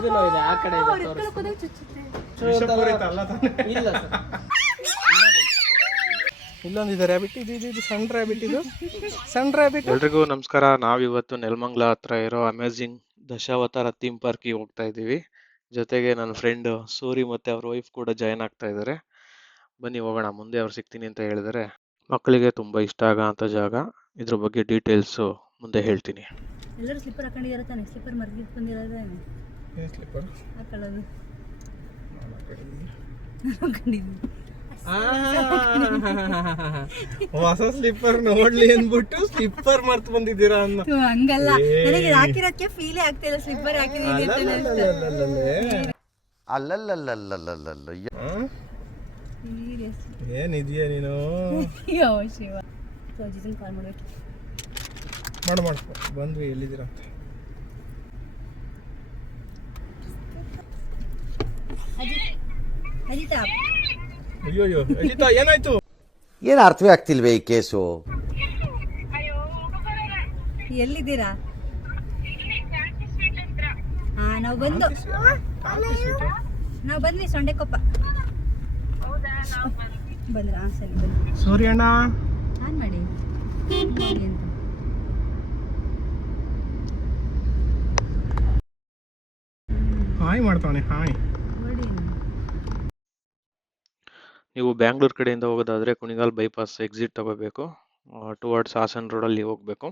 ಇದನ್ನು ಇದೆ ಆ ಕಡೆ ಇದೆ ಇಲ್ಲ ಸರ್. ಇಲ್ಲೊಂದಿದೆ ರ್ಯಾಬಿಟ್, ಇದು ಸಣ್ಣ ರ್ಯಾಬಿಟ್, ಇದು ಸಣ್ಣ ರ್ಯಾಬಿಟ್. ಎಲ್ರಿಗೂ ನಮಸ್ಕಾರ. ನಾವಿವತ್ತು ನೆಲಮಂಗಲ ಹತ್ರ ಇರೋ ಅಮೇಜಿಂಗ್ ದಶಾವತಾರ ಥೀಮ್ ಪಾರ್ಕಿಗೆ ಹೋಗ್ತಾ ಇದ್ದೀವಿ. ಜೊತೆಗೆ ನನ್ನ ಫ್ರೆಂಡ್ ಸೂರಿ ಮತ್ತೆ ಅವ್ರ ವೈಫ್ ಕೂಡ ಜಾಯ್ನ್ ಆಗ್ತಾ ಇದ್ದಾರೆ. ಬನ್ನಿ ಹೋಗೋಣ. ಮುಂದೆ ಅವ್ರು ಸಿಗ್ತೀನಿ ಅಂತ ಹೇಳಿದರೆ. ಮಕ್ಕಳಿಗೆ ತುಂಬಾ ಇಷ್ಟ ಆಗೋ ಜಾಗ. ಇದ್ರ ಬಗ್ಗೆ ಡೀಟೇಲ್ಸು ಮುಂದೆ ಹೇಳ್ತೀನಿ. ಎಲ್ಲರೂ ಸ್ಲಿಪ್ಪರ್ ಹಾಕೊಂಡಿದ್ದಾರೆ ತಾನೆ? ಸ್ಲಿಪ್ಪರ್ ಮರ್ಗಿ ಬಂದಿರೋದೇ ಸ್ಲಿಪ್ಪರ್ ಹಾಕೊಳ್ಳೋದು ಹೊಸ ಸ್ಲಿಪ್ಪರ್ ನೋಡ್ಲಿ ಅಂದ್ಬಿಟ್ಟು ಸ್ಲಿಪ್ಪರ್ ಮರ್ತು ಬಂದಿದ್ದೀರಾ ಅನ್ನೋ. ಹಂಗಲ್ಲ, ನನಗೆ ಹಾಕಿರೋದಕ್ಕೆ ಫೀಲೇ ಆಗ್ತಿಲ್ಲ ಸ್ಲಿಪ್ಪರ್ ಹಾಕಿದ್ದೀನಿ ಅಂತ ಏನಿದೆಯಾ ನೀನು? ಅಯ್ಯೋ ಶಿವ, ಅಜಿತನ್ ಕಾಲ್ ಮಾಡ್ಬೇಕು. ಮಾಡು ಬಂದ್ವಿ. ಎಲ್ಲಿದ್ದೀರಾ ಅಂತ ಅಜಿತ. ಅಯ್ಯೋ ಅಜಿತ, ಏನಾಯ್ತು? ಏನು ಅರ್ಥವೇ ಆಗ್ತಿಲ್ವೇ ಈ ಕೇಸು? ಎಲ್ಲಿದ್ದೀರಾ? ಹಾ, ನಾವು ಬಂದ್ವಿ ಸೊಂಡೆಕೊಪ್ಪ. ಬಂದ್ರಾ? ಸರಿ ಬನ್ನಿ. ಸೂರ್ಯಣ್ಣ ಆನ್ ಮಾಡಿ ಅಂತ. ಹಾಯ್ ಮಾಡ್ತಾವನೆ. ಹಾಯ್. ನೀವು ಬ್ಯಾಂಗ್ಳೂರ್ ಕಡೆಯಿಂದ ಹೋಗೋದಾದರೆ ಕುಣಿಗಾಲ್ ಬೈಪಾಸ್ ಎಕ್ಸಿಟ್ ತಗೋಬೇಕು. ಟುವರ್ಡ್ಸ್ ಹಾಸನ್ ರೋಡಲ್ಲಿ ಹೋಗಬೇಕು.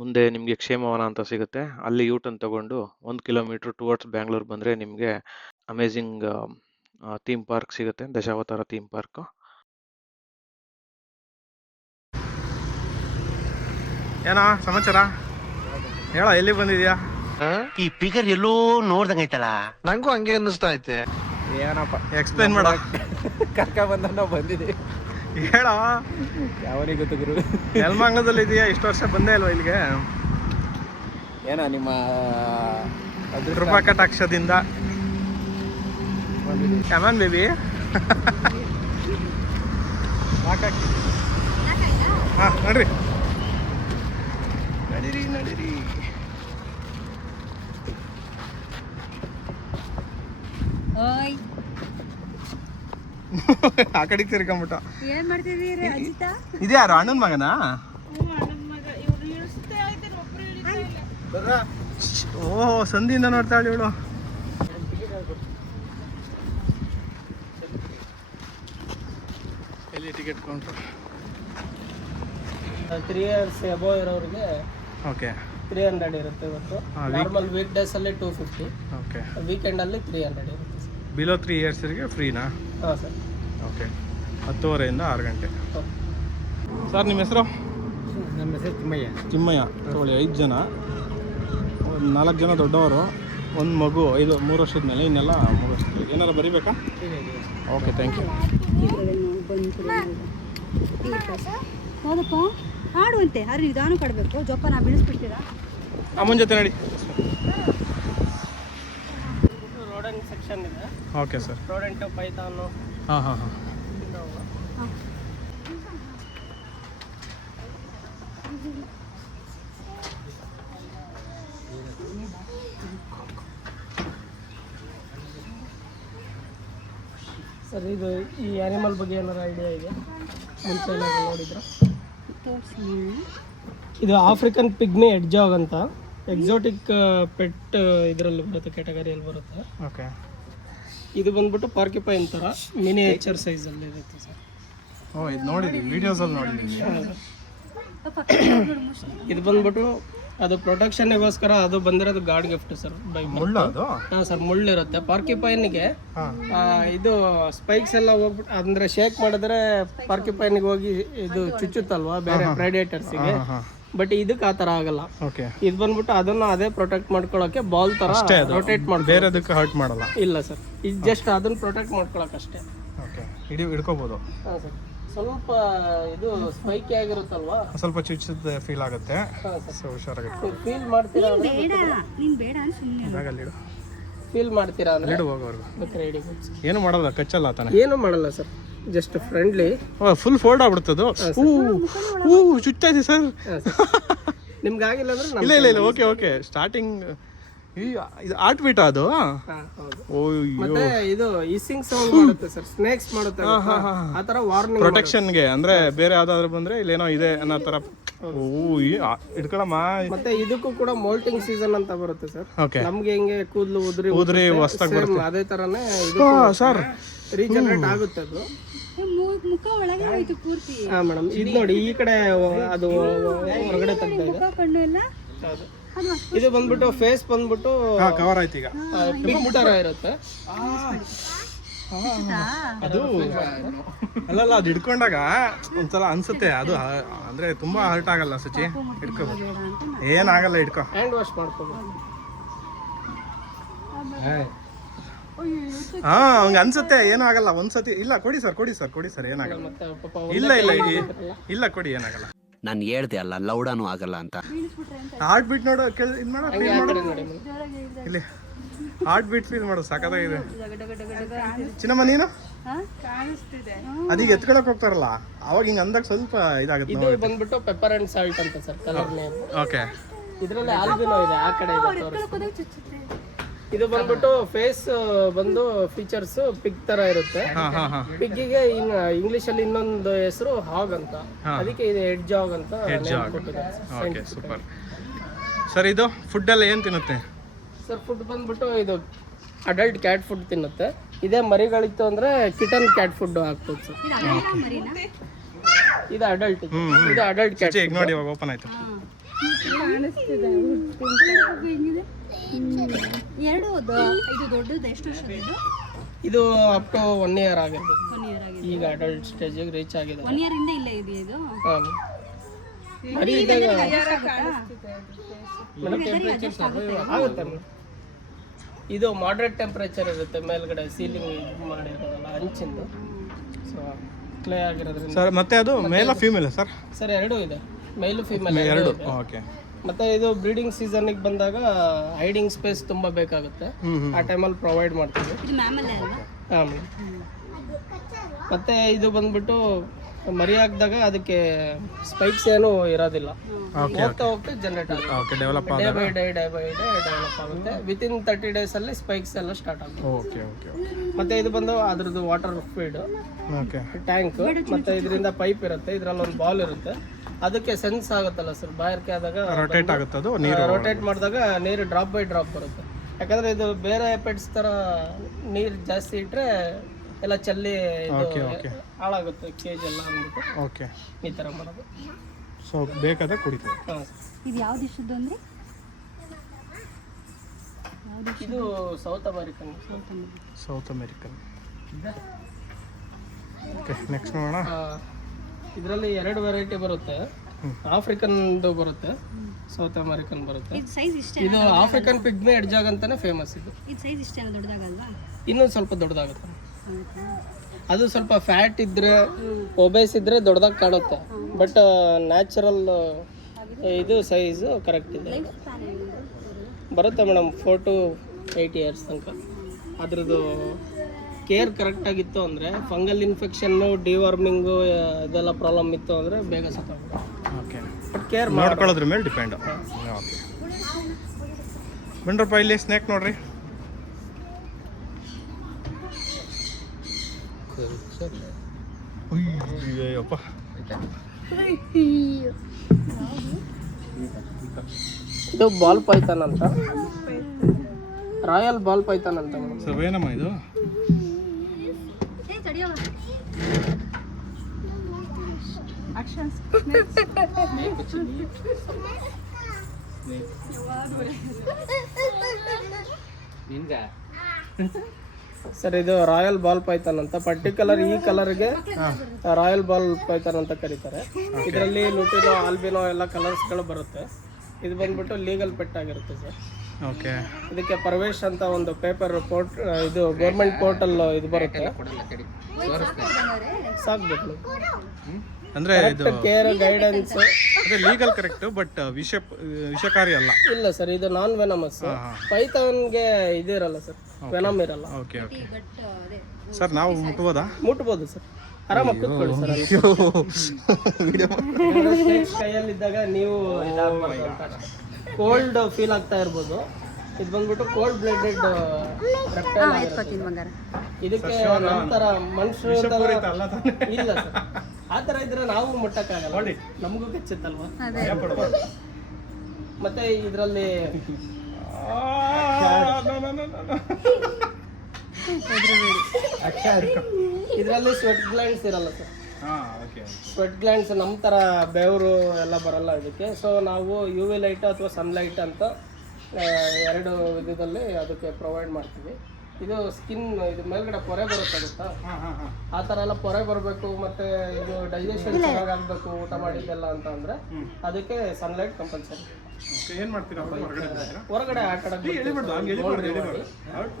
ಮುಂದೆ ನಿಮಗೆ ಕ್ಷೇಮವನ ಅಂತ ಸಿಗುತ್ತೆ. ಅಲ್ಲಿ ಯೂಟರ್ನ್ ತಗೊಂಡು 1 ಕಿಲೋಮೀಟ್ರ್ ಟುವರ್ಡ್ಸ್ ಬ್ಯಾಂಗ್ಳೂರ್ ಬಂದರೆ ನಿಮಗೆ ಅಮೇಜಿಂಗ್ ಥೀಮ್ ಪಾರ್ಕ್ ಸಿಗುತ್ತೆ, ದಶಾವತಾರ ಥೀಮ್ ಪಾರ್ಕ್. ಏನಾ ಸಮಾಚಾರ? ಹೇಳ, ಎಲ್ಲಿ ಬಂದಿದ್ಯಾ? ಈ ಫಿಗರ್ ಎಲ್ಲೋ ನೋಡ್ದಂಗೈತಲ್ಲ. ನಂಗೂ ಹಂಗೆ ಅನ್ನಿಸ್ತಾ ಐತೆ. ಏನಪ್ಪ ಎಕ್ಸ್ಪ್ಲೈನ್ ಮಾಡ. ಕರ್ಕ ಬಂದ ನಾವು ಬಂದಿದ್ದೀವಿ. ಹೇಳ, ಯಾವನಿಗೆ ಗೊತ್ತು ಗುರು? ನೆಲಮಂಗಲದಲ್ಲಿ ಇದೆಯಾ? ಇಷ್ಟು ವರ್ಷ ಬಂದೇ ಇಲ್ವಾ ಇಲ್ಲಿಗೆ? ಏನೋ ನಿಮ್ಮ ಕೃಪಾ ಕಟಾಕ್ಷದಿಂದ ಕಮಾನ್ ಬೇಬಿ. ಹಾ, ನಡ್ರಿ ನಡೀರಿ. ಓಯ್, ಆ ಕಡೆಗೆ ತಿರ್ಕೊಂಬಿಟ್ಟ. ಏನ್ ಮಾಡ್ತಿದ್ದೀರಿ ಅಜಿತ? ಇದ್ಯಾರು? ಅಣ್ಣನ ಮಗನಾ? ಓಹೋ, ಸಂಧಿಯಿಂದ ನೋಡ್ತಾಳೆ ಇವಳು. ಎಲ್ಲಿ ಟಿಕೆಟ್ ಕೌಂಟ್ರು? 3 years ಅಬೋವ್ ಇರೋರಿಗೆ ಓಕೆ 300 ಇರುತ್ತೆ ಇವತ್ತು. ನಾರ್ಮಲ್ ವೀಕ್ ಡೇಸ್ ಅಲ್ಲಿ 250, ಓಕೆ. ವೀಕೆಂಡ್ ಅಲ್ಲಿ 300 ಇರುತ್ತೆ ಸರ್. ಬಿಲೋ 3 ಇಯರ್ಸ್ಗೆ ಫ್ರೀನಾ? ಹಾಂ ಸರ್. ಓಕೆ. 10:30 6 ಗಂಟೆ. ಸರ್, ನಿಮ್ಮ ಹೆಸರು? ನಮ್ಮ ಹೆಸರು ತಿಮ್ಮಯ್ಯ. ತಗೊಳ್ಳಿ. 5 ಜನ, 4 ಜನ ದೊಡ್ಡವರು, 1 ಮಗು, 3 ವರ್ಷದ ಮೇಲೆ. ಇನ್ನೆಲ್ಲ 3 ವರ್ಷದಲ್ಲಿ. ಏನಾರು ಬರೀಬೇಕಾ? Okay, thank you. ಹೌದಪ್ಪ, ಆಡುವಂತೆ. ಅರೆ ನಿಧಾನ ಕಡಬೇಕು. ಜೋಪಾನ ಬೀಳಿಸ್ಬಿಡ್ತೀರಾ? ಅಮ್ಮನ ಜೊತೆ ನಡಿ. ರೋಡೆಂಟ್ ಸೆಕ್ಷನ್ ಇದೆ. Okay sir. Rodent, python. ಹಾಂ. ಸರ್, ಇದು ಈ ಆ್ಯನಿಮಲ್ ಬಗ್ಗೆ ಏನಾರು ಐಡಿಯಾ ಇದೆ? ಮುಂಚೆ ಏನಾದ್ರು ನೋಡಿದ್ರ? ಇದು ಆಫ್ರಿಕನ್ ಪಿಗ್ಮಿ ಹೆಡ್ಜಾಗ್ ಅಂತ ಎಕ್ಸಾಟಿಕ್ ಪೆಟ್ ಇದರಲ್ಲಿ ಬರುತ್ತೆ, ಕ್ಯಾಟಗರಿಯಲ್ಲಿ ಬರುತ್ತೆ. ಓಕೆ. ಇದು ಬಂದ್ಬಿಟ್ಟು ಪಾರ್ಕಿಪೈನ್ ಥರ ಮಿನಿಯೇಚರ್ ಸೈಜಲ್ಲಿ ಇರುತ್ತೆ ಸರ್. ಓ, ಇದು ನೋಡಿದ್ದೀವಿ, ವೀಡಿಯೋಸಲ್ಲಿ ನೋಡಿದ್ದೀವಿ. ಇದು ಬಂದ್ಬಿಟ್ಟು ಅದು ಪ್ರೊಟೆಕ್ಷನ್ಗೋಸ್ಕರ ಅದು ಬಂದಿರೋದು ಗಾಡ್ ಗಿಫ್ಟ್ ಸರ್. ಮುಳ್ಳು ಅದು? ಹಾಂ ಸರ್, ಮುಳ್ಳಿರುತ್ತೆ. ಪಾರ್ಕಿಪೈನ್ಗೆ ಇದು ಸ್ಪೈಕ್ಸ್ ಎಲ್ಲ ಹೋಗ್ಬಿಟ್ಟು ಅಂದರೆ ಶೇಕ್ ಮಾಡಿದ್ರೆ ಪಾರ್ಕಿಪೈನ್ಗೆ ಹೋಗಿ ಇದು ಚುಚ್ಚುತ್ತಲ್ವಾ ಬೇರೆ ಪ್ರೆಡೇಟರ್ಸಿಗೆ. ಬಟ್ ಇದಕ್ಕೆ ಆ ಥರ ಆಗಲ್ಲ. ಓಕೆ. ಇದು ಬಂದ್ಬಿಟ್ಟು ಅದನ್ನು ಅದೇ ಪ್ರೊಟೆಕ್ಟ್ ಮಾಡ್ಕೊಳ್ಳೋಕೆ ಬಾಲ್ ಥರ ರೊಟೇಟ್ ಮಾಡಿ, ಬೇರೆದಕ್ಕೆ ಹರ್ಟ್ ಮಾಡಲ್ಲ. ಇಲ್ಲ ಸರ್, ಇದು ಜಸ್ಟ್ ಅದನ್ನು ಪ್ರೊಟೆಕ್ಟ್ ಮಾಡ್ಕೊಳಕ್ಕೆ ಅಷ್ಟೇ. ಓಕೆ. ಹಿಡ್ಕೋಬೋದು. ಹಾಂ ಸರ್. ಸ್ವಲ್ಪ ಇದು ಸ್ಪೈಕಿ ಆಗಿರುತ್ತಲ್ವಾ, ಸ್ವಲ್ಪ ಚುಚ್ಚದ ಫೀಲ್ ಆಗುತ್ತೆ. ಸೊ ಹುಷಾರಾಗಿ ಫೀಲ್ ಮಾಡ್ತೀರಾ? ನೀನ್ ಬೇಡ ಅಂತ ಸುಮ್ಮನೆ ಬ್ಯಾಗಲ್ಲಿ ಫೀಲ್ ಮಾಡ್ತೀರಾ ಅಂದ್ರೆ ಹೋಗೋವರೆಗೂ ಬೇಕಾದ್ರೆ ರೆಡಿ. ಏನು ಮಾಡಲ್ಲ, ಕಚ್ಚಲ್ಲ ತಾನೆ? ಏನು ಮಾಡಲ್ಲ sir, just friendly. Full fold ಆಗ್ಬಿಡ್ತದು. ಚುಚ್ತಾ ಇದೆ ಸರ್. ನಿಮ್ಗೆ ಆಗಿಲ್ಲ ಅಂದ್ರೆ ಇಲ್ಲ. ಓಕೆ. ಸ್ಟಾರ್ಟಿಂಗ್ ಇದು ಆರ್ಟ್ ಬೀಟ ಅದು? ಹಾ, ಹೌದು. ಓಯ್ಯೋ, ಮತ್ತೆ ಇದು ಈಸಿಂಗ್ ಸೌಂಡ್ ಮಾಡುತ್ತೆ ಸರ್, ಸ್ನೇಕ್ಸ್ ಮಾಡುತ್ತೆ ಗೊತ್ತಾ? ಆ ತರ ವಾರ್ನಿಂಗ್. ಪ್ರೊಟೆಕ್ಷನ್ಗೆ ಅಂದ್ರೆ ಬೇರೆ ಯಾವ್ದಾದ್ರು ಬಂದ್ರೆ ಇಲ್ಲೇನೋ ಇದೆ ಅನ್ನೋ ತರ. ಓ ಇಟ್ಕೊಳಮ್ಮ. ಮತ್ತೆ ಇದಕ್ಕೂ ಕೂಡ ಮೋಲ್ಟಿಂಗ್ ಸೀಸನ್ ಅಂತ ಬರುತ್ತೆ ಸರ್. ಓಕೆ, ನಮ್ಗೆ ಹೆಂಗೆ ಕೂದಲು ಉದುರಿ ಹೊಸ್ದಾಗಿ ಸೇಮ್ ಅದೇ ತರನೇ ಇದು ಸರ್ ರೀಜನರೇಟ್ ಆಗುತ್ತೆ ಅದು. ಮುಖ ಒಳಗೆ ಹೋಯ್ತು ಪೂರ್ತಿ. ಹಾ ಮೇಡಮ್, ಇದು ನೋಡಿ ಈ ಕಡೆ ಅದು ಹೊರಗಡೆ ತೆಗ್ತಾ ಇದೆ. ಕಣ್ಣು ಎಲ್ಲ ಹೌದು. ಇದು ಬಂದ್ಬಿಟ್ಟು ಫೇಸ್ ಬಂದ್ಬಿಟ್ಟು ಕವರ್ ಆಯ್ತು ಈಗ. ಪಿಕ್ ತರ ಇರುತ್ತೆ. ಅದು ಅಲ್ಲಲ್ಲ, ಅದು ಹಿಡ್ಕೊಂಡಾಗ ಒಂದ್ಸಲ ಅನ್ಸುತ್ತೆ ಅದು ಅಂದ್ರೆ ತುಂಬಾ ಹರ್ಟ್ ಆಗಲ್ಲ ಸಚಿ. ಹಿಡ್ಕೋಬೋದು, ಏನಾಗಲ್ಲ, ಹಿಡ್ಕೊ. ಹ್ಯಾಂಡ್ ವಾಶ್ ಮಾಡ್ಕೋಬಹುದು. ಹಾ, ಹಂಗ ಅನ್ಸುತ್ತೆ, ಏನೂ ಆಗಲ್ಲ ಒಂದ್ಸತಿ. ಇಲ್ಲ, ಕೊಡಿ ಸರ್ ಏನಾಗಲ್ಲ. ಮತ್ತೆ ಪಾಪ ಇಲ್ಲ ಇಲ್ಲ ಕೊಡಿ, ಏನಾಗಲ್ಲ. ನಾನು ಹೇಳ್ದೆ ಅಲ್ಲ ಲೌಡಾನು ಆಗಲ್ಲ ಅಂತ. ಹಾರ್ಟ್ ಬೀಟ್ ನೋಡು, ಇದು ಮಾಡು, ಫೀಲ್ ಮಾಡು. ನೋಡಿ ಇಲ್ಲಿ ಹಾರ್ಟ್ ಬೀಟ್ ಫೀಲ್ ಮಾಡು, ಸಖತ್ತಾಗಿದೆ. ಚಿನ್ನಮ್ಮ ನೀನು ಅದೀಗ ಎತ್ಕೊಳಕ್ ಹೋಗ್ತಾರಲ್ಲ ಅವಾಗ ಹಿಂಗ ಅಂದಾಗ ಸ್ವಲ್ಪ ಇದಾಗುತ್ತೆ. ಇದು ಬಂದ್ಬಿಟ್ಟು ಪೆಪ್ಪರ್ ಅಂಡ್ ಸಾಲ್ಟ್ ಅಂತ ಸರ್, ಕಲರ್ ನೇಮ್. ಓಕೆ, ಇದರಲ್ಲಿ ಆಲ್ಬಿನೋ ಇದೆ, ಆ ಕಡೆ ಇದೆ ತೋರಿಸ್ತೀನಿ. ಇದು ಬಂದ್ಬಿಟ್ಟು ಫೇಸ್ ಬಂದು ಫೀಚರ್ಸ್ ಪಿಗ್ ತರ ಇರುತ್ತೆ. ಪಿಗ್ಗಿಗೆ ಇಂಗ್ಲಿಷ್ ಅಲ್ಲಿ ಇನ್ನೊಂದು ಹೆಸರು ಹಾಗ್ ಅಂತ, ಅದಕ್ಕೆ ಇದು ಹೆಡ್ ಜಾಗ್ ಅಂತ ಕೊಟ್ಟಿದ್ದಾರೆ. Okay, super. ಸರ್ ಇದು ಫುಡ್ ಎಲ್ಲ ಏನ್ ತಿನ್ನುತ್ತೆ ಸರ್? ಫುಡ್ ಬಂದ್ಬಿಟ್ಟು ಇದು ಅಡಲ್ಟ್ ಕ್ಯಾಟ್ ಫುಡ್ ತಿನ್ನುತ್ತೆ. ಇದೇ ಮರಿಗಳಿತ್ತು ಅಂದ್ರೆ ಕಿಟನ್ ಕ್ಯಾಟ್ ಫುಡ್ ಹಾಕ್ಬೋದು ಸರ್. ಇದು ಅಡಲ್ಟ್, ಇದು ಅಡಲ್ಟ್ ಕ್ಯಾಟ್. ಈಗ ನೋಡಿ, ಇವಾಗ ಓಪನ್ ಆಯ್ತು. ಎರಡು ಇದು ದೊಡ್ಡದು. ಎಷ್ಟು ವರ್ಷದ ಇದು? ಇದು ಅಪ್ ಟು 1 ಇಯರ್ ಆಗಿರ್ಬೋದು. ಈಗ ಅಡಲ್ಟ್ ಸ್ಟೇಜಿಗೆ ರೀಚ್ ಆಗಿದೆ. 1 ಇಯರ್ ಇಂದ ಇಲ್ಲ ಇದು ಇದು ಮರಿ ಇದ್ದಾಗ ಮೇಡಮ್ ಟೆಂಪರೇಚರ್ ಆಗುತ್ತೆ ಮೇಡಮ್. ಇದು ಮಾಡ್ರೇಟ್ ಟೆಂಪರೇಚರ್ ಇರುತ್ತೆ ಮೇಲ್ಗಡೆ, ಸೀಲಿಂಗ್ ಮಾಡಿರೋದಲ್ಲ ಹಂಚಿಂದು, ಸೊ ಕ್ಲೇ ಆಗಿರೋದ್ರಿಂದ. ಸರ್ ಮತ್ತೆ ಅದು ಮೇಲ್ ಫೀಮೇಲ್ ಸರ್? ಸರ್ ಎರಡೂ ಇದೆ, ಮೇಲು ಫೀಮೇಲ್ ಎರಡು. ಓಕೆ. ಮತ್ತೆ ಇದು ಬ್ರೀಡಿಂಗ್ ಸೀಸನ್ಗೆ ಬಂದಾಗ ಹೈಡಿಂಗ್ ಸ್ಪೇಸ್ ತುಂಬಾ ಬೇಕಾಗುತ್ತೆ, ಆ ಟೈಮಲ್ಲಿ ಪ್ರೊವೈಡ್ ಮಾಡ್ತೀವಿ. ಇದು ಮ್ಯಾಮಲ್ಲೇ ಅಲ್ವಾ? ಹಾಂ ಮೇಡಮ್. ಮತ್ತೆ ಇದು ಬಂದ್ಬಿಟ್ಟು ಮರಿ ಹಾಕಿದಾಗ ಅದಕ್ಕೆ ಸ್ಪೈಕ್ಸ್ ಏನು ಇರೋದಿಲ್ಲ, ಹೋಗ್ತಾ ಜನರೇಟ್ ಆಗುತ್ತೆ. Okay, develop day by day develop ಆಗುತ್ತೆ. ವಿತಿನ್ 30 days ಅಲ್ಲಿ ಸ್ಪೈಕ್ಸ್ ಎಲ್ಲ ಸ್ಟಾರ್ಟ್ ಆಗುತ್ತೆ. Okay okay. ಮತ್ತೆ ಇದು ಬಂದು ಅದ್ರದ್ದು ವಾಟರ್ ಫೀಡ್ ಓಕೆ, ಟ್ಯಾಂಕ್. ಮತ್ತೆ ಇದರಿಂದ ಪೈಪ್ ಇರುತ್ತೆ, ಇದ್ರಲ್ಲಿ ಒಂದು ಬಾಲ್ ಇರುತ್ತೆ, ಅದಕ್ಕೆ ಸೆನ್ಸ್ ಆಗುತ್ತಲ್ಲ ಸರ್, ಬಾಯಾರಿಕೆ ಆದಾಗ ರೊಟೇಟ್ ಆಗುತ್ತೆ, ಅದು ನೀರು ರೊಟೇಟ್ ಮಾಡಿದಾಗ ನೀರು ಡ್ರಾಪ್ ಬೈ ಡ್ರಾಪ್ ಬರುತ್ತೆ. ಯಾಕಂದ್ರೆ ಇದು ಬೇರೆ ಪೆಟ್ಸ್ ತರ ನೀರು ಜಾಸ್ತಿ ಇಟ್ರೆ ಎಲ್ಲ ಚಲ್ಲಿ ಹಾಳಾಗುತ್ತೆ ಕೇಜ್ ಎಲ್ಲ ಅಂದ್ಬಿಟ್ಟು ಓಕೆ ಈ ತರ ಮಾಡೋದು. ಸೊ ಬೇಕಾದಾಗ ಕುಡಿತೀವಿ. ಇದು ಯಾವ ದೇಶದ್ದು ಅಂದ್ರೆ? ಇದು south American. South American. Okay, next ನೋಡೋಣ. ಇದರಲ್ಲಿ 2 ವೆರೈಟಿ ಬರುತ್ತೆ, ಆಫ್ರಿಕನ್ದು ಬರುತ್ತೆ, ಸೌತ್ ಅಮೆರಿಕನ್ ಬರುತ್ತೆ. ಇದು ಸೈಜ್ ಇಷ್ಟೇ? ಇದು ಆಫ್ರಿಕನ್ ಪಿಗ್ಮಿ ಎಡ್ಜಾಗ್ ಅಂತಾನೆ ಫೇಮಸ್. ಇದು ಸೈಜ್ ಇಷ್ಟೇನ ದೊಡ್ಡದಾಗಲ್ವಾ? ಇನ್ನೂ ಸ್ವಲ್ಪ ದೊಡ್ಡದಾಗುತ್ತೆ. ಅದು ಸ್ವಲ್ಪ ಫ್ಯಾಟ್ ಇದ್ರೆ, ಒಬೇಸ್ ಇದ್ರೆ ದೊಡ್ಡದಾಗಿ ಕಾಣುತ್ತೆ, ಬಟ್ ನ್ಯಾಚುರಲ್ ಇದು ಸೈಜು ಕರೆಕ್ಟ್ ಇದೆ. ಬರುತ್ತೆ ಮೇಡಮ್ 4 to 8 years ತನಕ. ಅದ್ರದ್ದು ಕೇರ್ ಕರೆಕ್ಟಾಗಿತ್ತು ಅಂದರೆ, ಫಂಗಲ್ ಇನ್ಫೆಕ್ಷನ್ನು, ಡಿವಾರ್ಮಿಂಗು ಇದೆಲ್ಲ ಪ್ರಾಬ್ಲಮ್ ಇತ್ತು ಅಂದರೆ ಬೇಗ ಸತ್ತೋಗ್ಬಿಡುತ್ತೆ. ಓಕೆ, ಬಟ್ ಕೇರ್ ಮಾಡ್ಕೊಳ್ಳೋದ್ರ ಮೇಲೆ ಡಿಪೆಂಡ್. ಓಕೆ ಬನ್ರಪ್ಪ, ಇಲ್ಲಿ ಸ್ನೇಕ್ ನೋಡ್ರಿ. ಅಯ್ಯಪ್ಪ, ಇದು ಬಾಲ್ ಪೈಥಾನ್ ಅಂತ, ರಾಯಲ್ ಬಾಲ್ ಪೈಥಾನ್ ಅಂತ. ಸರ್ ಏನಮ್ಮ ಇದು? ಸರ್ ಇದು ರಾಯಲ್ ಬಾಲ್ ಪೈಥಾನ್ ಅಂತ, ಪರ್ಟಿಕ್ಯುಲರ್ ಈ ಕಲರ್ಗೆ ರಾಯಲ್ ಬಾಲ್ ಪೈಥಾನ್ ಅಂತ ಕರೀತಾರೆ. ಇದರಲ್ಲಿ ಲುಟಿನೋ, ಆಲ್ಬಿನೋ ಎಲ್ಲ ಕಲರ್ಸ್ಗಳು ಬರುತ್ತೆ. ಇದು ಬಂದ್ಬಿಟ್ಟು ಲೀಗಲ್ ಪೆಟ್ ಆಗಿರುತ್ತೆ ಸರ್. ಓಕೆ, ಇದಕ್ಕೆ ಪ್ರವೇಶ್ ಅಂತ ಒಂದು ಪೇಪರ್ ಇದು ಗೌರ್ಮೆಂಟ್ ಪೋರ್ಟಲ್ ಇದು ಬರುತ್ತೆ, ಸಾಕ್ಬೇಕು. ಅಂದ್ರೆ ಇದು ಕೇರ್ ಗೈಡೆನ್ಸ್ ಅಂದ್ರೆ ಲೀಗಲ್ ಕರೆಕ್ಟ್, ಬಟ್ ವಿಷಕಾರಿ ಅಲ್ಲ. ಇಲ್ಲ ಸರ್, ಇದು ನಾನ್ ವೆನಮಸ್. ಪೈಥಾನ್ಗೆ ಇದಿರಲ್ಲ ಸರ್, ವೆನಮ್ ಇರಲ್ಲ. Okay okay. ಸರ್ ನಾವು ಮುಟ್ಬೋದಾ? ಮುಟ್ಬೋದು ಸರ್, ಆರಾಮಾಗಿ ಕೂತ್ಕೊಳ್ಳಿ ಸರ್. ಕೈಯಲ್ಲಿದ್ದಾಗ ನೀವು ಕೋಲ್ಡ್ ಫೀಲ್ ಆಗ್ತಾ ಇರ್ಬೋದು, ಇದು ಬಂದ್ಬಿಟ್ಟು ಕೋಲ್ಡ್ ಬ್ಲಡೆಡ್ ರೆಪ್ಟೈಲ್. ಎತ್ಕೊತೀನಿ ಬಂಗಾರ. ಇದಕ್ಕೆ ನಂತರ ಮನುಷ್ಯರು ಇಲ್ಲ ಸರ್, ಆ ಥರ ಇದ್ರೆ ನಾವು ಮುಟ್ಟಕ್ಕಾಗಲ್ಲ, ನಮಗೂ ಕಚ್ಚುತ್ತಲ್ವಾ. ಮತ್ತೆ ಇದರಲ್ಲಿ ಸ್ವೆಟ್ ಗ್ಲ್ಯಾಂಡ್ಸ್ ಇರಲ್ಲ ಸರ್. ಸ್ವೆಟ್ ಗ್ಲ್ಯಾಂಡ್ಸ್ ನಮ್ಮ ಥರ ಬೆವರು ಎಲ್ಲ ಬರಲ್ಲ ಇದಕ್ಕೆ. ಸೊ ನಾವು ಯು ವಿ ಲೈಟ್ ಅಥವಾ ಸನ್ಲೈಟ್ ಅಂತ ಎರಡು ವಿಧದಲ್ಲಿ ಅದಕ್ಕೆ ಪ್ರೊವೈಡ್ ಮಾಡ್ತೀವಿ. ಇದು ಸ್ಕಿನ್, ಇದು ಮೇಲ್ಗಡೆ ಪೊರೆ ಬರುತ್ತೆ ಗೊತ್ತಾ, ಆ ಥರ ಎಲ್ಲ ಪೊರೆ ಬರಬೇಕು, ಮತ್ತು ಇದು ಡೈಜೆಷನ್ ಚೆನ್ನಾಗಾಗಬೇಕು ಊಟ ಮಾಡಿದ್ದೆಲ್ಲ ಅಂತ ಅಂದರೆ ಅದಕ್ಕೆ ಸನ್ಲೈಟ್ ಕಂಪಲ್ಸರಿ. ಏನು ಮಾಡ್ತೀರಾ ಹೊರಗಡೆ ಆಟ ಆಡೋದು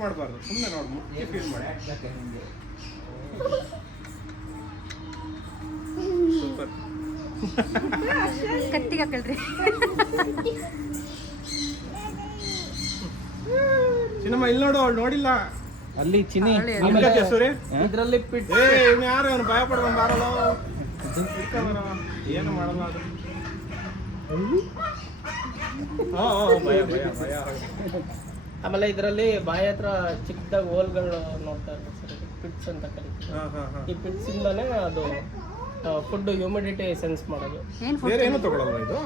ಮಾಡಬಾರ್ದು, ಸುಮ್ಮನೆ ನೋಡಿ ಫೀಲ್ ಮಾಡಿ. ಸೂಪರ್. ಕತ್ತಿಗೆ ಹಾಕಲ್ರಿ. ಚಿನ್ನಮ್ಮ ಇಲ್ಲಿ ನೋಡು, ಅವಳು ನೋಡಿಲ್ಲ ಅಲ್ಲಿ ಚಿನ್ನಿ. ಇದರಲ್ಲಿ ಪಿಟ್ ಇವ್ನು ಯಾರು, ಅವನು ಭಯ ಪಡ್ಕೊಂಡು ಬಾರಲ್ಲ, ಏನು ಮಾಡಲ್ಲ ಅದು. ಭಯ ಭಯ ಭಯ. ಆಮೇಲೆ ಇದರಲ್ಲಿ ಬಾಯಿ ಹತ್ರ ಚಿಕ್ಕದಾಗಿ ಹೋಲ್ಗಳು ನೋಡ್ತಾ ಇರ್ತಾರೆ ಸರ್, ಪಿಟ್ಸ್ ಅಂತ ಕರೀತೀವಿ. ಈ ಪಿಟ್ಸ್ ಇಂದಾನೆ ಅದು ಫುಡ್ ಹ್ಯೂಮಿಡಿಟಿ ಸೆನ್ಸ್ ಮಾಡೋದು. ಬೇರೆ ಏನು ತಗೊಳಲ್ವಾ ಇದು?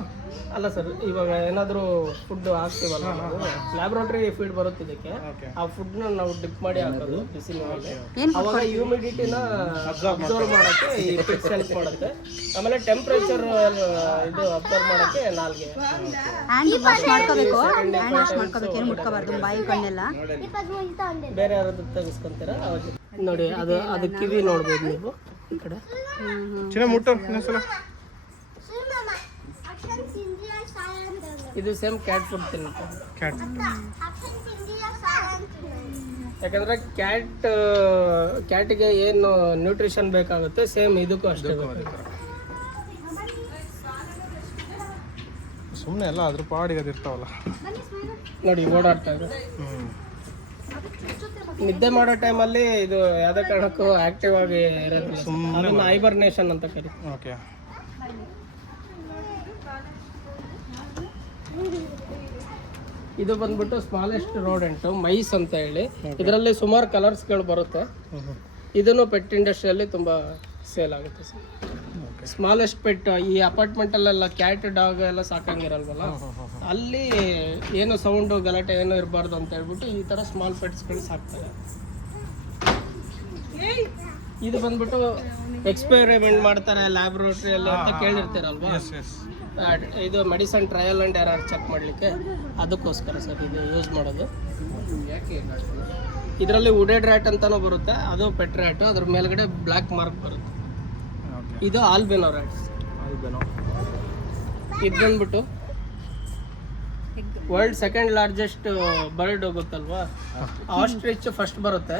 ಅಲ್ಲ ಸರ್, ಇವಾಗ ಏನಾದರೂ ಫುಡ್ ಹಾಕ್ತೀವಲ್ಲ ನಾವು, ಲ್ಯಾಬ್ರೋಟರಿ ಫೀಡ್ ಬರುತ್ತೆ ಇದಕ್ಕೆ, ಆ ಫುಡ್ನ ನಾವು ಡಿಪ್ ಮಾಡಿ ಹಾಕೋದು ಬಿಸಿಲಿನಲ್ಲಿ, ಅವಾಗ ಹ್ಯೂಮಿಡಿಟಿನ ಅಬ್ಸರ್ವ್ ಮಾಡೋಕ್ಕೆ ಈ ಪಿಟ್ಸ್ ಹೆಲ್ಪ್ ಮಾಡುತ್ತೆ. ಆಮೇಲೆ ಟೆಂಪ್ರೇಚರ್ ಇದು ಅಬ್ಸರ್ವ್ ಮಾಡೋಕ್ಕೆ ನಾಲ್ಗೆ. ಹ್ಯಾಂಡ್ ವಾಶ್ ಮಾಡ್ಕೋಬೇಕು, ಹ್ಯಾಂಡ್ ವಾಶ್ ಮಾಡ್ಕೋಬೇಕು, ಏನು ಮುಟ್ಕೋಬಾರ್ದು ಬಾಯಿ ಕಣ್ಣೆಲ್ಲ. ಬೇರೆ ಯಾರಾದ್ರೂ ತೆಗಿಸ್ಕೊಂತೀರಾ? ನೋಡಿ, ಅದು ಕಿವಿ ನೋಡ್ಬೋದು ನೀವು ಈ ಕಡೆ. ಚಿನ್ನ ಮುಟ್ಟು ಇನ್ನೊಂದ್ಸಲ. ಇದು ಸೇಮ್ ಕ್ಯಾಟ್ ಫುಡ್ ತಿನ್ನುತ್ತೆ. ಕ್ಯಾಟ್, ಯಾಕಂದ್ರೆ ಕ್ಯಾಟಿಗೆ ಏನು ನ್ಯೂಟ್ರಿಷನ್ ಬೇಕಾಗುತ್ತೆ ಸೇಮ್ ಇದಕ್ಕೂ ಅಷ್ಟೇ ಬೇಕು. ಸುಮ್ಮನೆ ಎಲ್ಲ ಅದ್ರ ಪಾಡಿಗೆ ಅದು ಇರ್ತಾವಲ್ಲ ನೋಡಿ, ಓಡಾಡ್ತಾ ಇದೆ. ನಿದ್ದೆ ಮಾಡೋ ಟೈಮಲ್ಲಿ ಇದು ಯಾವುದೇ ಕಾರಣಕ್ಕೂ ಆಕ್ಟಿವ್ ಆಗಿ ಇರೋದಿಲ್ಲ, ಅದನ್ನ ಹೈಬರ್ನೇಷನ್ ಅಂತ ಕರೀತೀವಿ. ಓಕೆ. ಇದು ಬಂದ್ಬಿಟ್ಟು ಸ್ಮಾಲೆಸ್ಟ್ ರೋಡೆಂಟು, ಮೈಸ್ ಅಂತ ಹೇಳಿ. ಇದರಲ್ಲಿ ಸುಮಾರು ಕಲರ್ಸ್ಗಳು ಬರುತ್ತೆ. ಇದನ್ನು ಪೆಟ್ ಇಂಡಸ್ಟ್ರಿಯಲ್ಲಿ ತುಂಬ ಸೇಲ್ ಆಗುತ್ತೆ ಸರ್. ಸ್ಮಾಲೆಸ್ಟ್ ಪೆಟ್ ಈ ಅಪಾರ್ಟ್ಮೆಂಟಲ್ಲೆಲ್ಲ ಕ್ಯಾಟ್ ಡಾಗ್ ಎಲ್ಲ ಸಾಕಂಗಿರಲ್ವಲ್ಲ, ಅಲ್ಲಿ ಏನು ಸೌಂಡು ಗಲಾಟೆ ಏನು ಇರಬಾರ್ದು ಅಂತ ಹೇಳ್ಬಿಟ್ಟು ಈ ಥರ ಸ್ಮಾಲ್ ಪೆಟ್ಸ್ಗಳು ಸಾಕ್ತಾರೆ. ಇದು ಬಂದ್ಬಿಟ್ಟು ಎಕ್ಸ್ಪೆರಿಮೆಂಟ್ ಮಾಡ್ತಾರೆ ಲ್ಯಾಬ್ರೋಟ್ರಿಯಲ್ಲಿ ಅಂತ ಕೇಳಿರ್ತೀರಲ್ವಾ, ಇದು medicine trial and error check ಮಾಡಲಿಕ್ಕೆ, ಅದಕ್ಕೋಸ್ಕರ ಸರ್ ಇದು ಯೂಸ್ ಮಾಡೋದು. ಇದರಲ್ಲಿ ವುಡೆಡ್ ರ್ಯಾಟ್ ಅಂತಲೂ ಬರುತ್ತೆ, ಅದು ಪೆಟ್ ರ್ಯಾಟು, ಅದ್ರ ಮೇಲ್ಗಡೆ ಬ್ಲ್ಯಾಕ್ ಮಾರ್ಕ್ ಬರುತ್ತೆ. ಇದು ಆಲ್ಬಿನೋ ರ್ಯಾಟ್ಸ್. ಇದು ಬಂದ್ಬಿಟ್ಟು ವರ್ಲ್ಡ್ ಸೆಕೆಂಡ್ ಲಾರ್ಜೆಸ್ಟ್ ಬರ್ಡ್ ಗೊತ್ತಲ್ವಾ, ಆಸ್ಟ್ರಿಚ್ ಫಸ್ಟ್ ಬರುತ್ತೆ,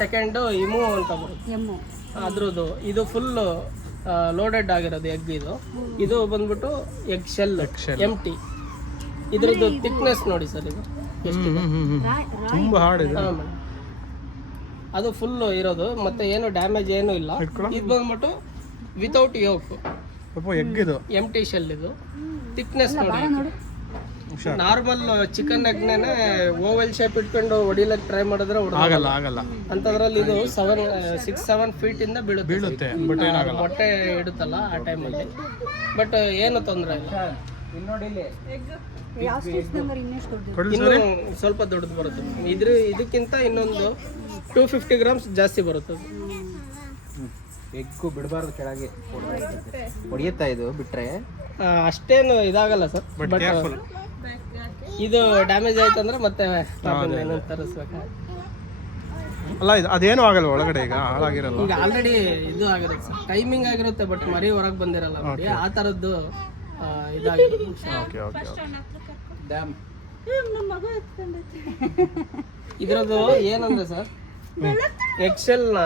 ಸೆಕೆಂಡು ಇಮು ಅಂತ ಬರುತ್ತೆ ಅದ್ರದ್ದು. ಇದು ಫುಲ್ ಲೋಡೆಡ್ ಆಗಿರೋದು ಎಗ್. ಇದು ಬಂದ್ಬಿಟ್ಟು ಎಗ್ ಶೆಲ್ ಎಂಟಿ. ಇದ್ರದ್ದು ಥಿಕ್ನೆಸ್ ನೋಡಿ ಸರ್, ಇದು ಎಷ್ಟಿದೆ, ತುಂಬ ಹಾರ್ಡ್ ಇದೆ. ಅದು ಫುಲ್ ಇರೋದು, ಮತ್ತೆ ಏನು ಡ್ಯಾಮೇಜ್ ಏನೂ ಇಲ್ಲ. ಇದು ಬಂದ್ಬಿಟ್ಟು ವಿತೌಟ್ ಯೋಕ್ ಎಗ್, ಇದು ಎಂಟಿ ಶೆಲ್. ಇದು ಥಿಕ್ನೆಸ್ ನೋಡಿ, ನಾರ್ಮಲ್ ಚಿಕನ್ ಎಗ್ನೇನೆ ಓವೆಲ್ ಶೇಪ್ ಇಟ್ಕೊಂಡು ಹೊಡಿಲಕ್ಕೆ ಟ್ರೈ ಮಾಡಿದ್ರೆ ಆಗಲ್ಲ ಆಗಲ್ಲ ಅಂತದ್ರಲ್ಲಿ ಇದು 6-7 ಫೀಟ್ ಇಂದ ಬೀಳುತ್ತೆ ಮೊಟ್ಟೆ ಇಡುತ್ತಲ್ಲ ಆ ಟೈಮಲ್ಲಿ. ಬಟ್ ಏನು ತೊಂದರೆ ಇಲ್ಲ. ಇನ್ನು ಸ್ವಲ್ಪ ದೊಡ್ಡದು ಬರುತ್ತೆ, ಇದಕ್ಕಿಂತ ಇನ್ನೊಂದು 250 ಗ್ರಾಮ್ಸ್ ಜಾಸ್ತಿ ಬರುತ್ತೆ. ಎಗ್ಗು ಬಿಡಬಾರ್ದು, ಕೆಳಗೆ ಹೊಡಿಯುತ್ತಾ ಇದು ಬಿಟ್ರೆ ಅಷ್ಟೇನು ಇದಾಗಲ್ಲ ಸರ್. ಬಟ್ ಇದು ಡ್ಯಾಮೇಜ್ ಆಯ್ತಂದ್ರೆ ಮತ್ತೆ ತರಿಸ್ಬೇಕು. ಅಲ್ಲ ಇದು ಅದೇನು ಆಗಲ್ಲ ಒಳಗಡೆ, ಈಗ ಹಾಳಾಗಿರಲ್ಲ. ಈಗ ಆಲ್ರೆಡಿ ಇದು ಆಗಿರುತ್ತೆ ಸರ್, ಟೈಮಿಂಗ್ ಆಗಿರುತ್ತೆ, ಬಟ್ ಮರಿ ಹೊರಗೆ ಬಂದಿರಲ್ಲ ನೋಡಿ, ಆ ಥರದ್ದು ಇದಾಗಿರುತ್ತೆ. ಇದರದ್ದು ಏನಂದ್ರೆ ಸರ್, ಎಕ್ಸೆಲ್ನ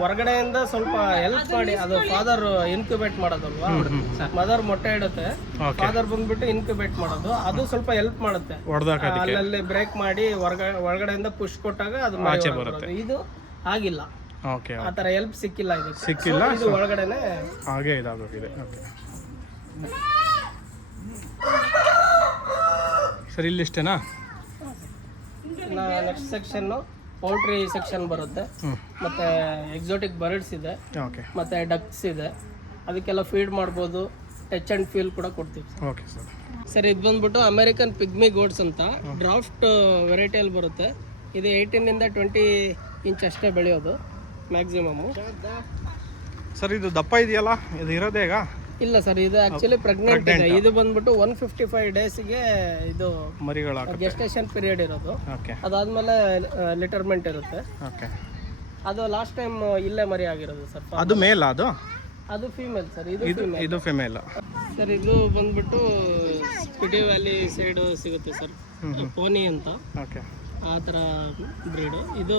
ಹೊರಗಡೆಯಿಂದ ಸ್ವಲ್ಪ ಹೆಲ್ಪ್ ಮಾಡಿ, ಅದು ಫಾದರ್ ಇನ್ಕ್ಯುಬೇಟ್ ಮಾಡೋದಲ್ವಾ, ಮದರ್ ಮೊಟ್ಟೆ ಇಡುತ್ತೆ, ಫಾದರ್ ಬಂದ್ಬಿಟ್ಟು ಇನ್ಕ್ಯುಬೇಟ್ ಮಾಡೋದು, ಅದು ಸ್ವಲ್ಪ ಹೆಲ್ಪ್ ಮಾಡುತ್ತೆ. ಅಲ್ಲಲ್ಲಿ ಬ್ರೇಕ್ ಮಾಡಿ ಹೊರಗಡೆಯಿಂದ ಪುಷ್ ಕೊಟ್ಟಾಗ ಅದು ಬರುತ್ತೆ. ಇದು ಆಗಿಲ್ಲ, ಆ ಥರ ಹೆಲ್ಪ್ ಸಿಕ್ಕಿಲ್ಲ, ಇದು ಒಳಗಡೆನೆ ಹಾಗೆ ಇದಾಗೋಗಿದೆ. ಸರ್ ಇಲ್ಲಿಷ್ಟೇನಾ? ನೆಕ್ಸ್ಟ್ ಸೆಕ್ಷನ್ನು ಪೌಲ್ಟ್ರಿ ಸೆಕ್ಷನ್ ಬರುತ್ತೆ, ಮತ್ತು ಎಕ್ಸಾಟಿಕ್ ಬರ್ಡ್ಸ್ ಇದೆ, ಓಕೆ ಮತ್ತು ಡಕ್ಸ್ ಇದೆ. ಅದಕ್ಕೆಲ್ಲ ಫೀಡ್ ಮಾಡ್ಬೋದು. ಟಚ್ ಆ್ಯಂಡ್ ಫೀಲ್ ಕೂಡ ಕೊಡ್ತೀವಿ ಓಕೆ ಸರ್. ಸರ್. ಇದು ಬಂದ್ಬಿಟ್ಟು ಅಮೆರಿಕನ್ ಪಿಗ್ಮಿ ಗೋಡ್ಸ್ ಅಂತ ಡ್ರಾಫ್ಟ್ ವೆರೈಟಿಯಲ್ಲಿ ಬರುತ್ತೆ. ಇದು 18 ಇಂದ 20 ಇಂಚ್ ಅಷ್ಟೇ ಬೆಳೆಯೋದು ಮ್ಯಾಕ್ಸಿಮಮ್ಮು. ಸರ್ ಇದು ದಪ್ಪ ಇದೆಯಲ್ಲ, ಇದು ಇರೋದೇ ಈಗ? ಇಲ್ಲ ಸರ್, ಇದು ಆ್ಯಕ್ಚುಲಿ ಪ್ರೆಗ್ನೆಂಟ್ ಇದೆ. ಇದು ಬಂದ್ಬಿಟ್ಟು 155 ಡೇಸ್ಗೆ ಇದು ಮರಿಗಳ ಗೆಸ್ಟೇಷನ್ ಪೀರಿಯಡ್ ಇರೋದು. ಓಕೆ ಅದಾದಮೇಲೆ ಲಿಟರ್ಮೆಂಟ್ ಇರುತ್ತೆ. ಓಕೆ. ಅದು ಲಾಸ್ಟ್ ಟೈಮ್ ಇಲ್ಲೇ ಮರಿ ಆಗಿರೋದು ಸರ್. ಅದು ಮೇಲ್ ಅದು ಫೀಮೇಲ್ ಸರ್. ಇದು ಫಿಮೇಲ್ ಸರ್. ಇದು ಬಂದ್ಬಿಟ್ಟು ಸ್ಪಿಟಿ ವ್ಯಾಲಿ ಸೈಡ್ ಸಿಗುತ್ತೆ ಸರ್, ಪೋನಿ ಅಂತ. ಓಕೆ. ಆ ಥರ ಬ್ರೀಡು. ಇದು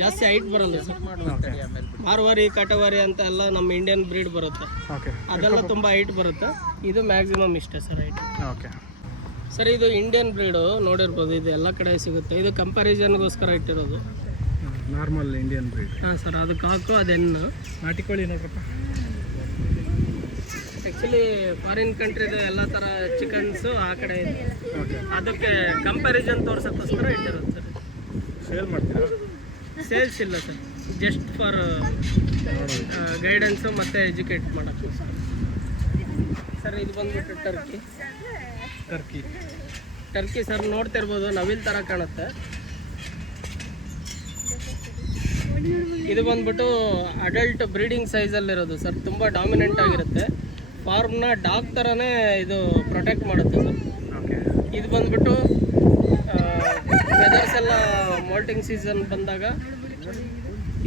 ಜಾಸ್ತಿ ಹೈಟ್ ಬರಲ್ಲ ಸರ್. ಮಾರ್ವಾರಿ ಕಟವಾರಿ ಅಂತ ಎಲ್ಲ ನಮ್ಮ ಇಂಡಿಯನ್ ಬ್ರೀಡ್ ಬರುತ್ತೆ, ಓಕೆ. ಅದೆಲ್ಲ ತುಂಬ ಹೈಟ್ ಬರುತ್ತೆ. ಇದು ಮ್ಯಾಕ್ಸಿಮಮ್ ಇಷ್ಟೇ ಸರ್ ಹೈಟ್. Okay sir. ಇದು ಇಂಡಿಯನ್ ಬ್ರೀಡು ನೋಡಿರ್ಬೋದು, ಇದು ಎಲ್ಲ ಕಡೆ ಸಿಗುತ್ತೆ. ಇದು ಕಂಪ್ಯಾರಿಸನ್ಗೋಸ್ಕರ ಇಟ್ಟಿರೋದು. Normal Indian breed. ಹಾಂ ಸರ್. ಅದು ಕಾಕು, ಅದೆನ್ನು. ನಾಟಿ ಕೋಳಿ ನೋಡ್ರಪ್ಪ. ಆ್ಯಕ್ಚುಲಿ ಫಾರಿನ್ ಕಂಟ್ರಿದು ಎಲ್ಲ ಥರ ಚಿಕನ್ಸು ಆ ಕಡೆ ಇದೆ. ಅದಕ್ಕೆ ಕಂಪ್ಯಾರಿಸನ್ ತೋರ್ಸೋಕ್ಕೋಸ್ಕರ ಇಟ್ಟಿರೋದು ಸರ್. ಸೇಲ್ ಮಾಡ್ತೀರಾ? ಸೇಲ್ಸ್ ಇಲ್ಲ ಸರ್, ಜಸ್ಟ್ ಫಾರ್ ಗೈಡೆನ್ಸು ಮತ್ತು ಎಜುಕೇಟ್ ಮಾಡೋಕ್ಕೆ ಸರ್. ಇದು ಬಂದ್ಬಿಟ್ಟು ಟರ್ಕಿ ಸರ್. ನೋಡ್ತಿರ್ಬೋದು, ನವಿಲ್ ಥರ ಕಾಣುತ್ತೆ. ಇದು ಬಂದ್ಬಿಟ್ಟು ಅಡಲ್ಟ್ ಬ್ರೀಡಿಂಗ್ ಸೈಜಲ್ಲಿರೋದು ಸರ್. ತುಂಬ ಡಾಮಿನೆಂಟ್ ಆಗಿರುತ್ತೆ. ಫಾರ್ಮ್ನ ಡಾಗ್ ಥರನೇ ಇದು ಪ್ರೊಟೆಕ್ಟ್ ಮಾಡುತ್ತೆ ಸರ್. ಇದು ಬಂದ್ಬಿಟ್ಟು ವೆದರ್ಸ್ ಎಲ್ಲ ಮಾಲ್ಟಿಂಗ್ ಸೀಸನ್ ಬಂದಾಗ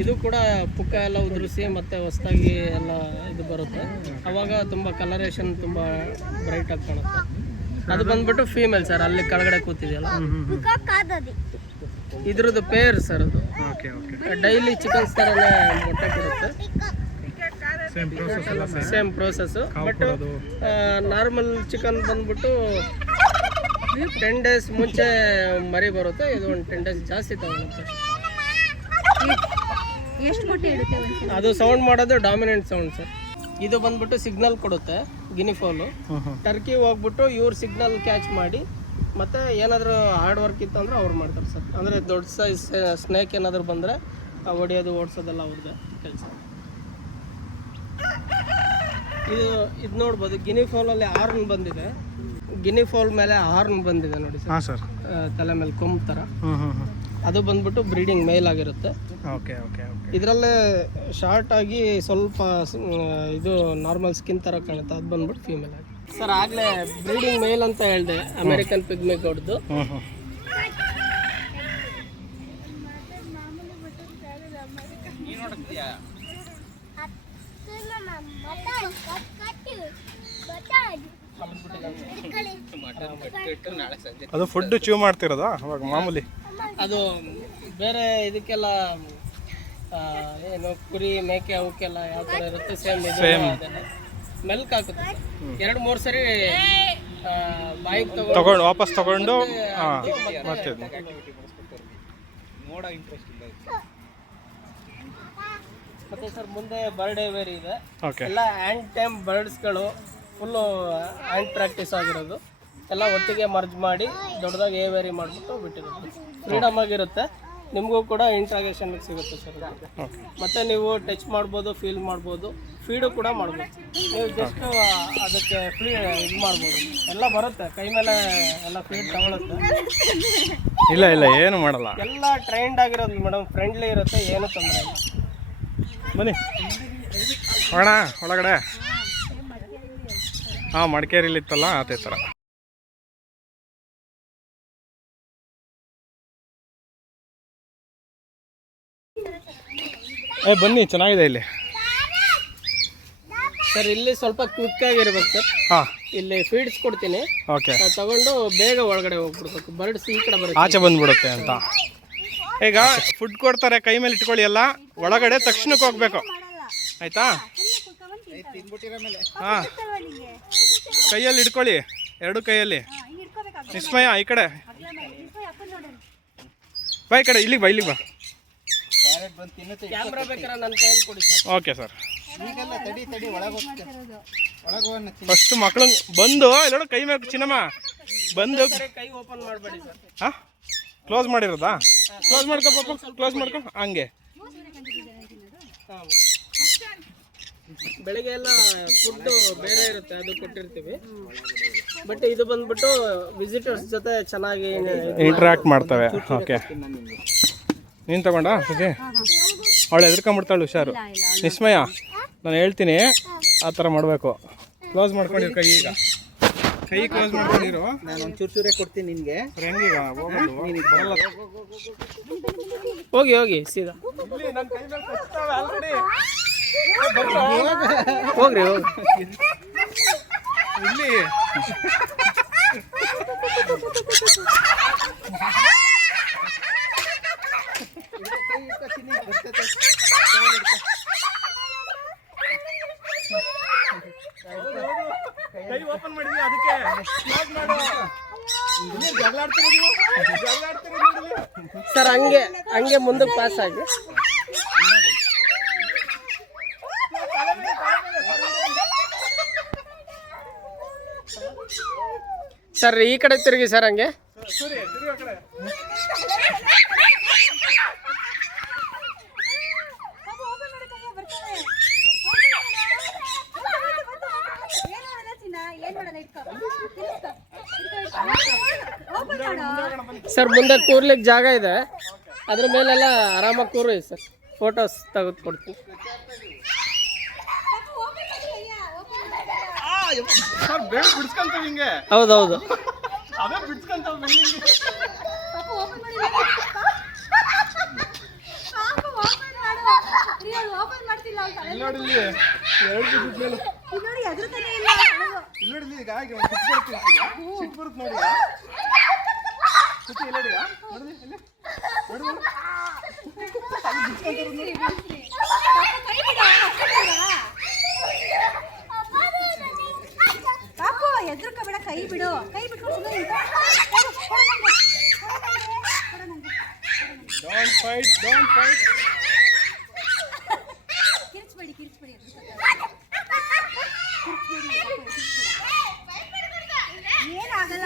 ಇದು ಕೂಡ ಪುಕ್ಕ ಎಲ್ಲ ಉದುರಿಸಿ ಮತ್ತು ಹೊಸದಾಗಿ ಎಲ್ಲ ಇದು ಬರುತ್ತೆ. ಆವಾಗ ತುಂಬ ಕಲರೇಷನ್ ತುಂಬ ಬ್ರೈಟಾಗಿ ಕಾಣುತ್ತೆ. ಅದು ಬಂದ್ಬಿಟ್ಟು ಫೀಮೇಲ್ ಸರ್. ಅಲ್ಲಿ ಕೆಳಗಡೆ ಕೂತಿದೆಯಲ್ಲ, ಇದ್ರದ್ದು ಪೇರ್ ಸರ್. ಅದು ಡೈಲಿ ಚಿಕನ್ಸ್ ಥರನೇ ಮೊಟ್ಟೆ ಕೊಡುತ್ತೆ. Same process. But normal chicken ಬಂದ್ಬಿಟ್ಟು 10 ಡೇಸ್ ಮುಂಚೆ ಮರಿ ಬರುತ್ತೆ. ಇದು ಒಂದು 10 ಡೇಸ್ ಜಾಸ್ತಿ ತಗೊಳುತ್ತೆ. ಎಷ್ಟು ಮೊಟ್ಟೆ ಇಡುತ್ತೆ? ಅದು ಸೌಂಡ್ ಮಾಡೋದು ಡಾಮಿನೆಂಟ್ ಸೌಂಡ್ ಸರ್. ಇದು ಬಂದ್ಬಿಟ್ಟು ಸಿಗ್ನಲ್ ಕೊಡುತ್ತೆ, ಗಿನಿಫೋಲು. ಟರ್ಕಿ ಹೋಗ್ಬಿಟ್ಟು ಇವ್ರು ಸಿಗ್ನಲ್ ಕ್ಯಾಚ್ ಮಾಡಿ ಮತ್ತು ಏನಾದರೂ ಹಾರ್ಡ್ ವರ್ಕ್ ಇತ್ತು ಅಂದರೆ ಅವ್ರು ಮಾಡ್ತಾರೆ ಸರ್. ಅಂದರೆ ದೊಡ್ಡ ಸೈಜ್ ಸ್ನೇಕ್ ಏನಾದರೂ ಬಂದರೆ ಹೊಡಿಯೋದು ಓಡಿಸೋದೆಲ್ಲ ಅವ್ರದ್ದೇ ಕೆಲಸ. ಇದು ನೋಡ್ಬೋದು, ಗಿನಿಫೋಲಲ್ಲಿ ಹಾರ್ನ್ ಬಂದಿದೆ. ಗಿನಿಫೋಲ್ ಮೇಲೆ ಹಾರ್ನ್ ಬಂದಿದೆ ನೋಡಿ ಸರ್. ಹಾಂ ಸರ್. ತಲೆ ಮೇಲೆ ಕೊಂಬ್ ಥರ. ಅದು ಬಂದ್ಬಿಟ್ಟು ಬ್ರೀಡಿಂಗ್ ಮೇಲ್ ಆಗಿರುತ್ತೆ. Okay okay okay. ಇದರಲ್ಲೇ ಶಾರ್ಟ್ ಆಗಿ ಸ್ವಲ್ಪ ಇದು ನಾರ್ಮಲ್ ಸ್ಕಿನ್ ಥರ ಕಾಣುತ್ತೆ. ಅದು ಬಂದ್ಬಿಟ್ಟು ಫೀಮೇಲ್ ಆಗಿ ಸರ್. ಆಗಲೇ ಬ್ರೀಡಿಂಗ್ ಮೇಲ್ ಅಂತ ಹೇಳಿದೆ, ಅಮೆರಿಕನ್ ಪಿಗ್ಮಿ ಗೋಡ್ದು. ಅದು ಫುಡ್ ಚೂ ಮಾಡ್ತಿರೋದಾ ಅವಾಗ ಮಾಮೂಲಿ? ಅದು ಬೇರೆ ಇದಕ್ಕೆಲ್ಲ ಏನು ಕುರಿ ಮೇಕೆ ಅವಕ್ಕೆಲ್ಲ ಯಾವ ಥರ ಇರುತ್ತೆ ಸೇಮ್ ಮೆಲ್ಕ್ ಹಾಕುತ್ತೆ. 2-3 ಸರಿ ಬಾಯಿಗೆ ತಗೊಂಡು ವಾಪಸ್ ತಗೊಂಡು ಮಾಡ್ತಿದ್ದೆ. ಮತ್ತೆ ಸರ್ ಮುಂದೆ ಬರ್ಡ್ ಏವೇರಿ ಇದೆ. ಓಕೆ. ಎಲ್ಲ ಹ್ಯಾಂಡ್ ಟೈಮ್ ಬರ್ಡ್ಸ್ಗಳು ಫುಲ್ಲು ಹ್ಯಾಂಡ್ ಪ್ರಾಕ್ಟೀಸ್ ಆಗಿರೋದು. ಎಲ್ಲ ಒಟ್ಟಿಗೆ ಮರ್ಜ್ ಮಾಡಿ ದೊಡ್ಡದಾಗಿ ಏವೇರಿ ಮಾಡಿಬಿಟ್ಟು ಬಿಟ್ಟಿರೋದು. ಫ್ರೀಡಮ್ ಆಗಿರುತ್ತೆ. ನಿಮಗೂ ಕೂಡ ಇಂಟ್ರಾಗೇಷನ್ ಸಿಗುತ್ತೆ ಸರ್. ಮತ್ತು ನೀವು ಟಚ್ ಮಾಡ್ಬೋದು, ಫೀಲ್ ಮಾಡ್ಬೋದು, ಫೀಡು ಕೂಡ ಮಾಡ್ಬೋದು. ನೀವು ಜಸ್ಟ್ ಅದಕ್ಕೆ ಇದು ಮಾಡ್ಬೋದು. ಎಲ್ಲ ಬರುತ್ತೆ, ಕೈ ಮೇಲೆ ಎಲ್ಲ ಫೀಡ್ ತಗೊಳುತ್ತೆ. ಇಲ್ಲ ಇಲ್ಲ ಏನು ಮಾಡಲ್ಲ, ಎಲ್ಲ ಟ್ರೈನ್ಡ್ ಆಗಿರೋದು ಮೇಡಮ್. ಫ್ರೆಂಡ್ಲಿ ಇರುತ್ತೆ, ಏನು ತೊಂದರೆ ಇಲ್ಲ. ಬನ್ನಿ ಹೋಗೋಣ ಒಳಗಡೆ. ಹಾಂ, ಮಡಿಕೇರಿಲಿ ಇತ್ತಲ್ಲ ಅದೇ ಥರ. ಬನ್ನಿ, ಚೆನ್ನಾಗಿದೆ ಇಲ್ಲಿ ಸರ್. ಇಲ್ಲಿ ಸ್ವಲ್ಪ ಕ್ವಿಕ್ ಆಗಿರ್ಬೇಕು ಸರ್. ಹಾಂ, ಇಲ್ಲಿ ಫೀಡ್ಸ್ ಕೊಡ್ತೀನಿ. ಓಕೆ. ತಗೊಂಡು ಬೇಗ ಒಳಗಡೆ ಹೋಗ್ಬಿಡ್ಬೇಕು. ಬರ್ಡ್ಸ್ ಈ ಕಡೆ ಬರುತ್ತೆ, ಆಚೆ ಬಂದ್ಬಿಡುತ್ತೆ ಅಂತ. ಈಗ ಫುಡ್ ಕೊಡ್ತಾರೆ, ಕೈ ಮೇಲೆ ಇಟ್ಕೊಳ್ಳಿ, ಎಲ್ಲ ಒಳಗಡೆ ತಕ್ಷಣಕ್ಕೆ ಹೋಗ್ಬೇಕು, ಆಯ್ತಾ? ಹಾಂ, ಕೈಯಲ್ಲಿ ಇಟ್ಕೊಳ್ಳಿ, 2 ಕೈಯಲ್ಲಿ. ನಿಸ್ಮಯ ಈ ಕಡೆ ಬಾ, ಈ ಕಡೆ ಇಲ್ಲಿಗೆ ಬಾ, ಇಲ್ಲಿಗೆ ಬಾ. ಕ್ಯಾಮ್ರಾ ಬೇಕಾದ್ರೆ ನನ್ನ ಕೈಯಲ್ಲಿ ಕೊಡಿ ಸರ್. Okay sir. ಫಸ್ಟ್ ಮಕ್ಕಳು ಬಂದು ಇಲ್ಲೋಡ ಕೈ ಮೇಲೆ ಚಿನ್ನಮ್ಮ ಬಂದು ಕೈ ಓಪನ್ ಮಾಡಬೇಡಿ ಸರ್. ಹಾಂ, ಕ್ಲೋಸ್ ಮಾಡಿರೋದಾ? ಕ್ಲೋಸ್ ಮಾಡ್ಕೊ ಪಾಪ, ಕ್ಲೋಸ್ ಮಾಡ್ಕೊ. ಹಂಗೆ ಬೆಳಿಗ್ಗೆ ಎಲ್ಲ ಫುಡ್ ಬೇರೆ ಇರುತ್ತೆ, ಅದು ಕೊಟ್ಟಿರ್ತೀವಿ. ಬಟ್ ಇದು ಬಂದ್ಬಿಟ್ಟು ವಿಸಿಟರ್ಸ್ ಜೊತೆ ಚೆನ್ನಾಗಿ ಇಂಟ್ರಾಕ್ಟ್ ಮಾಡ್ತವೆ. ಓಕೆ, ನೀನು ತಗೊಂಡ ಸುಜಿ? ಅವಳು ಎದ್ಕೊಂಬಿಡ್ತಾಳು, ಹುಷಾರು. ನಿಸ್ಮಯ, ನಾನು ಹೇಳ್ತೀನಿ ಆ ಥರ ಮಾಡಬೇಕು. ಕ್ಲೋಸ್ ಮಾಡ್ಕೊಂಡಿರು ಕೈ. ಈಗ ಕೈ ಕ್ಲೋಸ್ ಮಾಡ್ಕೊಂಡಿರು. ನಾನು ಒಂದು ಚೂರೇ ಕೊಡ್ತೀನಿ ನಿನಗೆ. ಹೆಂಗೀಗ ಹೋಗೋದು? ಬರಲ್ಲ. ಹೋಗಿ ಹೋಗಿ ಸೀದಾ ಹೋಗ್ರಿ ಹೋಗಿ ಇಲ್ಲಿ ಕೈ ಓಪನ್ ಮಾಡಿದ್ವಿ, ಅದಕ್ಕೆ ಕ್ಲೋಸ್ ಮಾಡು. ಜಗಳಾಡ್ತಿರೋದು ಸರ್, ಹಂಗೆ ಹಂಗೆ ಮುಂದಕ್ಕೆ ಪಾಸ್ ಆಗಿ. ಸರ್ ಈ ಕಡೆ ತಿರುಗಿ ಸರ್, ಹಂಗೆ. ಸರ್ ಮುಂದೆ ಕೂರ್ಲಿಕ್ಕೆ ಜಾಗ ಇದೆ, ಅದ್ರ ಮೇಲೆಲ್ಲ ಆರಾಮಾಗಿ ಕೂರಿ ಸರ್. ಫೋಟೋಸ್ ತೆಗೆದು ಕೊಡ್ತೀನಿ. ಸರ್ ಬೇಡ ಬಿಡ್ಸ್ಕೊಂತೀವಿ ಹಿಂಗೆ. ಹೌದೌದು. ಅದೇ ಬಿಡ್ಸ್ಕೊಂತಾವ ಬಿಲ್ಡಿಂಗ್. ಇಲ್ಲೋಡಿಲ್ಲಿ ಇಲ್ಲೋಡಿಲ್ಲಿ ಈಗ ಸಿಟ್ಟು ಬರುತ್ತೆ ನೋಡಿ. ಸುತ್ತಿ ಇಲ್ಲೋಡಿ ನೋಡಿದ್ವಿ ಇಲ್ಲಿ ನೋಡಿ. ಎದ್ರಕಬೇಡ, ಕೈ ಬಿಡು. ಕೈ ಬಿಟ್ಕೊಂಡು ಡೋಂಟ್ ಫೈಟ್, ಡೋಂಟ್ ಫೈಟ್. ಕಿರ್ಚ್ಬೇಡಿ, ಕಿರ್ಚ್ಬೇಡಿ. ಏನಾಗಲ್ಲ.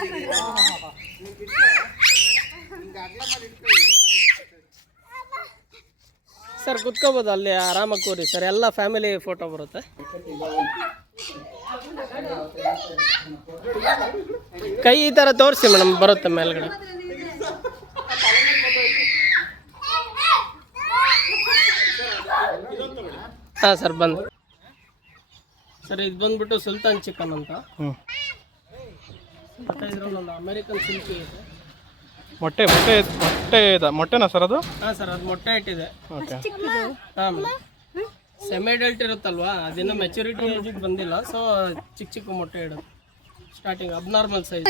ಸರ್ ಕುತ್ಕೋಬೋದು ಅಲ್ಲಿ, ಆರಾಮಾಗಿ ಕೂರಿ ಸರ್. ಎಲ್ಲ ಫ್ಯಾಮಿಲಿ ಫೋಟೋ ಬರುತ್ತೆ. ಕೈ ಈ ಥರ ತೋರಿಸಿ ಮೇಡಮ್, ಬರುತ್ತೆ ಮೇಲ್ಗಡೆ. ಹಾಂ ಸರ್, ಬಂದು ಸರ್ ಇದು ಬಂದ್ಬಿಟ್ಟು ಸುಲ್ತಾನ್ ಚಿಕನ್ ಅಂತ. ಮತ್ತೆ ಇದ್ರಲ್ಲಿ ಒಂದು ಅಮೇರಿಕನ್ ಸಿಲ್ಕಿ ಇದೆ. ಮೊಟ್ಟೆನಾ ಸರ್ ಅದು? ಹಾಂ ಸರ್, ಅದು ಮೊಟ್ಟೆ ಇಟ್ಟಿದೆ. ಓಕೆ. ಹಾಂ, ಸೆಮಿ ಅಡಲ್ಟ್ ಇರುತ್ತಲ್ವಾ, ಅದಿನ್ನ ಮೆಚುರಿಟಿ ಏಜಿಗೆ ಬಂದಿಲ್ಲ. ಸೊ ಚಿಕ್ಕ ಚಿಕ್ಕ ಮೊಟ್ಟೆ ಇಡೋದು ಸ್ಟಾರ್ಟಿಂಗ್, ಅಬ್ನಾರ್ಮಲ್ ಸೈಜ್.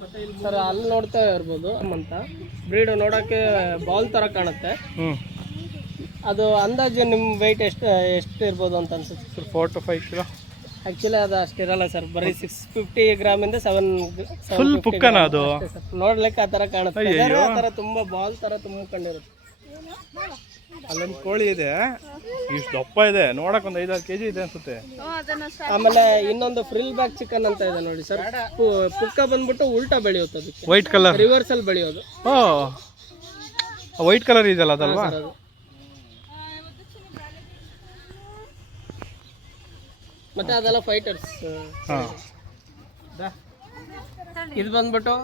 ಮತ್ತೆ ಇಲ್ಲಿ ಸರ್ ಅಲ್ಲಿ ನೋಡ್ತಾ ಇರ್ಬೋದು ಅಂತ ಬ್ರೀಡ್ ನೋಡೋಕ್ಕೆ ಬಾಲ್ ಥರ ಕಾಣುತ್ತೆ. ಅದು ಅಂದಾಜು ನಿಮ್ಮ ವೆಯ್ಟ್ ಎಷ್ಟು ಇರ್ಬೋದು ಅಂತ ಅನ್ಸುತ್ತೆ ಸರ್? 4 to 5 kilo. ಆ್ಯಕ್ಚುಲಿ ಅದು ಅಷ್ಟಿರಲ್ಲ ಸರ್, ಬರೀ 650 ಗ್ರಾಮಿಂದ 7 ಫುಲ್ ಪುಕ್ಕನ ಅದು ನೋಡ್ಲಿಕ್ಕೆ ಆ ಥರ ಕಾಣುತ್ತೆ. ಆ ಥರ ತುಂಬ ಬಾಲ್ ಥರ ತುಂಬಿಕೊಂಡಿರುತ್ತೆ. ಅಲ್ಲೊಂದು ಕೋಳಿ ಇದೆ, ಇಷ್ಟು ದಪ್ಪ ಇದೆ, ನೋಡಕ್ ಒಂದು 5-6 kg ಇದೆ ಅನ್ಸುತ್ತೆ. ಆಮೇಲೆ ಇನ್ನೊಂದು ಫ್ರಿಲ್ ಬ್ಯಾಕ್ ಚಿಕನ್ ಅಂತ ಇದೆ ನೋಡಿ ಸರ್. ಪುಕ್ಕ ಬಂದ್ಬಿಟ್ಟು ಉಲ್ಟಾ ಬೆಳೆಯುತ್ತೆ, ಅದಕ್ಕೆ ವೈಟ್ ಕಲರ್ ರಿವರ್ಸಲ್ ಬೆಳೆಯೋದು. ವೈಟ್ ಕಲರ್ ಇದೆಯಲ್ಲ ಅದಲ್ವಾ? ಮತ್ತೆ ಅದೆಲ್ಲ ಫೈಟರ್ಸ್. ಇದು ಬಂದ್ಬಿಟ್ಟು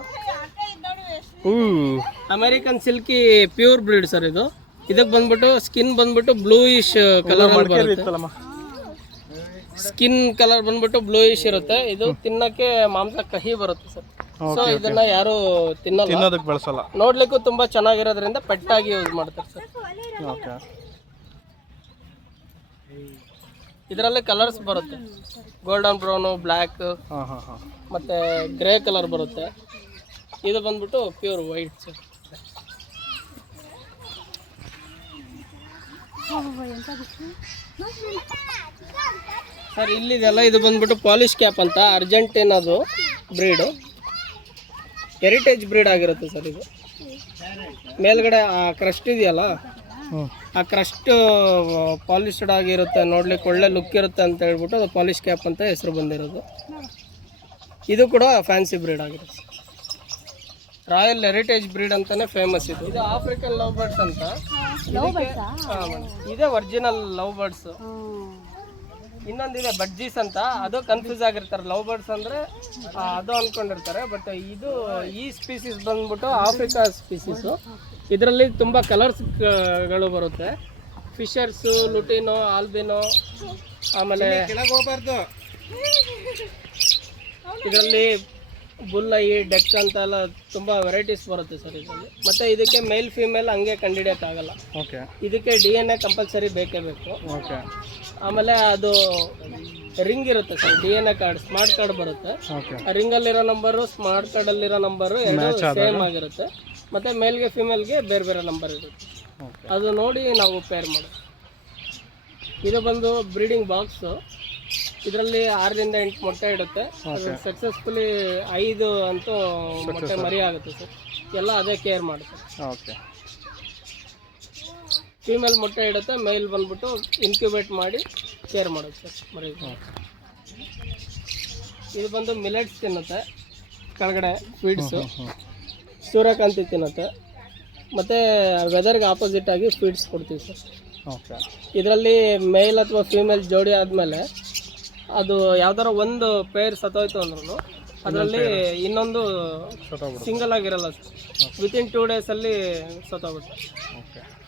American silky pure breed sir. ಇದು ಇದಕ್ಕೆ ಬಂದ್ಬಿಟ್ಟು ಸ್ಕಿನ್ ಬಂದ್ಬಿಟ್ಟು ಬ್ಲೂಯಿಶ್ ಕಲರ್ ಬರುತ್ತೆ. ಸ್ಕಿನ್ ಕಲರ್ ಬಂದ್ಬಿಟ್ಟು ಬ್ಲೂಯಿಶ್ ಇರುತ್ತೆ. ಇದು ತಿನ್ನಕ್ಕೆ ಮಾಂಸ ಕಹಿ ಬರುತ್ತೆ ಸರ್. ಸೊ ಇದನ್ನ ಯಾರು ತಿನ್ನೋದಕ್ಕೆ ಬಳಸಲ್ಲ. ನೋಡ್ಲಿಕ್ಕೂ ತುಂಬಾ ಚೆನ್ನಾಗಿರೋದ್ರಿಂದ ಪೆಟ್ಟಾಗಿ ಯೂಸ್ ಮಾಡ್ತಾರೆ ಸರ್. ಓಕೆ. ಇದರಲ್ಲಿ ಕಲರ್ಸ್ ಬರುತ್ತೆ, ಗೋಲ್ಡನ್ ಬ್ರೌನು, ಬ್ಲ್ಯಾಕ್, ಮತ್ತೆ ಗ್ರೇ ಕಲರ್ ಬರುತ್ತೆ. ಇದು ಬಂದ್ಬಿಟ್ಟು ಪ್ಯೂರ್ ವೈಟ್ ಸರ್. ಸರ್ ಇಲ್ಲಿದೆಲ್ಲ ಇದು ಬಂದ್ಬಿಟ್ಟು ಪಾಲಿಶ್ ಕ್ಯಾಪ್ ಅಂತ, ಅರ್ಜೆಂಟೀನಾದು ಬ್ರೀಡು, ಹೆರಿಟೇಜ್ ಬ್ರೀಡ್ ಆಗಿರುತ್ತೆ ಸರ್. ಇದು ಮೇಲ್ಗಡೆ ಆ ಕ್ರಸ್ಟ್ ಇದೆಯಲ್ಲ, ಆ ಕ್ರಸ್ಟ್ ಪಾಲಿಶ್ಡ್ ಆಗಿರುತ್ತೆ, ನೋಡ್ಲಿಕ್ಕೆ ಒಳ್ಳೆ ಲುಕ್ ಇರುತ್ತೆ ಅಂತ ಹೇಳ್ಬಿಟ್ಟು ಅದು ಪಾಲಿಶ್ ಕ್ಯಾಪ್ ಅಂತ ಹೆಸರು ಬಂದಿರೋದು. ಇದು ಕೂಡ ಫ್ಯಾನ್ಸಿ ಬ್ರೀಡ್ ಆಗಿರುತ್ತೆ. ರಾಯಲ್ ಹೆರಿಟೇಜ್ ಬ್ರೀಡ್ ಅಂತಾನೆ ಫೇಮಸ್ ಇದು. ಇದು ಆಫ್ರಿಕನ್ ಲವ್ ಬರ್ಡ್ಸ್ ಅಂತ. ಇದೇ ಒರಿಜಿನಲ್ ಲವ್ ಬರ್ಡ್ಸ್. ಇನ್ನೊಂದಿದೆ ಬಡ್ಜೀಸ್ ಅಂತ, ಅದು ಕನ್ಫ್ಯೂಸ್ ಆಗಿರ್ತಾರೆ. ಲವ್ ಬರ್ಡ್ಸ್ ಅಂದ್ರೆ ಅದು ಅನ್ಕೊಂಡಿರ್ತಾರೆ, ಬಟ್ ಇದು ಈ ಸ್ಪೀಸೀಸ್ ಬಂದ್ಬಿಟ್ಟು ಆಫ್ರಿಕಾ ಸ್ಪೀಸೀಸು. ಇದರಲ್ಲಿ ತುಂಬ ಕಲರ್ಸ್ಗಳು ಬರುತ್ತೆ. ಫಿಶರ್ಸು, ಲುಟಿನೋ, ಆಲ್ಬಿನೋ, ಆಮೇಲೆ ಇದರಲ್ಲಿ ಬುಲ್ಲೈ, ಡೆಕ್ ಅಂತ ಎಲ್ಲ ತುಂಬ ವೆರೈಟೀಸ್ ಬರುತ್ತೆ ಸರ್ ಇದರಲ್ಲಿ. ಮತ್ತು ಇದಕ್ಕೆ ಮೇಲ್ ಫೀಮೇಲ್ ಹಂಗೆ ಕಂಡುಹಿಡಿಯೋಕ್ಕಾಗಲ್ಲ. ಓಕೆ. ಇದಕ್ಕೆ DNA ಕಂಪಲ್ಸರಿ ಬೇಕೇ ಬೇಕು. ಓಕೆ. ಆಮೇಲೆ ಅದು ರಿಂಗ್ ಇರುತ್ತೆ sir, DNA card, smart card ಬರುತ್ತೆ. ಓಕೆ. ಆ ರಿಂಗಲ್ಲಿರೋ ನಂಬರು, ಸ್ಮಾರ್ಟ್ ಕಾರ್ಡಲ್ಲಿರೋ ನಂಬರು ಎರಡು ಸೇಮ್ ಆಗಿರುತ್ತೆ. ಮತ್ತು ಮೇಲ್ಗೆ ಫಿಮೇಲ್ಗೆ ಬೇರೆ ಬೇರೆ ನಂಬರ್ ಇರುತ್ತೆ. ಅದು ನೋಡಿ ನಾವು ಪೇರ್ ಮಾಡೋದು. ಇದು ಬಂದು ಬ್ರೀಡಿಂಗ್ ಬಾಕ್ಸು. ಇದರಲ್ಲಿ 6ರಿಂದ 8 ಮೊಟ್ಟೆ ಇಡುತ್ತೆ. ಅದು ಸಕ್ಸಸ್ಫುಲಿ 5 ಅಂತೂ ಮೊಟ್ಟೆ ಮರಿ ಆಗುತ್ತೆ ಸರ್. ಎಲ್ಲ ಅದೇ ಕೇರ್ ಮಾಡುತ್ತೆ. ಓಕೆ. ಫೀಮೇಲ್ ಮೊಟ್ಟೆ ಇಡುತ್ತೆ, ಮೇಲ್ ಬಂದ್ಬಿಟ್ಟು ಇನ್ಕ್ಯುಬೇಟ್ ಮಾಡಿ ಕೇರ್ ಮಾಡುತ್ತೆ ಸರ್ ಮರಿ. ಇದು ಬಂದು ಮಿಲೆಟ್ಸ್ ತಿನ್ನುತ್ತೆ, ಕೆಳಗಡೆ ಫೀಡ್ಸು. ಸೂರ್ಯಕಾಂತಿ ತಿನ್ನುತ್ತೆ. ಮತ್ತು ವೆದರ್ಗೆ ಆಪೋಸಿಟ್ ಆಗಿ ಫೀಡ್ಸ್ ಕೊಡ್ತೀವಿ ಸರ್. ಓಕೆ. ಇದರಲ್ಲಿ ಮೇಲ್ ಅಥವಾ ಫೀಮೇಲ್ ಜೋಡಿ ಆದಮೇಲೆ ಅದು ಯಾವ್ದಾರ ಒಂದು ಪೇರ್ ಸತ್ತೋಯ್ತು ಅಂದ್ರೂ ಅದರಲ್ಲಿ ಇನ್ನೊಂದು ಸಿಂಗಲ್ ಆಗಿರಲ್ಲ ಸರ್. ವಿತಿನ್ 2 ಡೇಸಲ್ಲಿ ಸತ್ತೋಗುತ್ತೆ.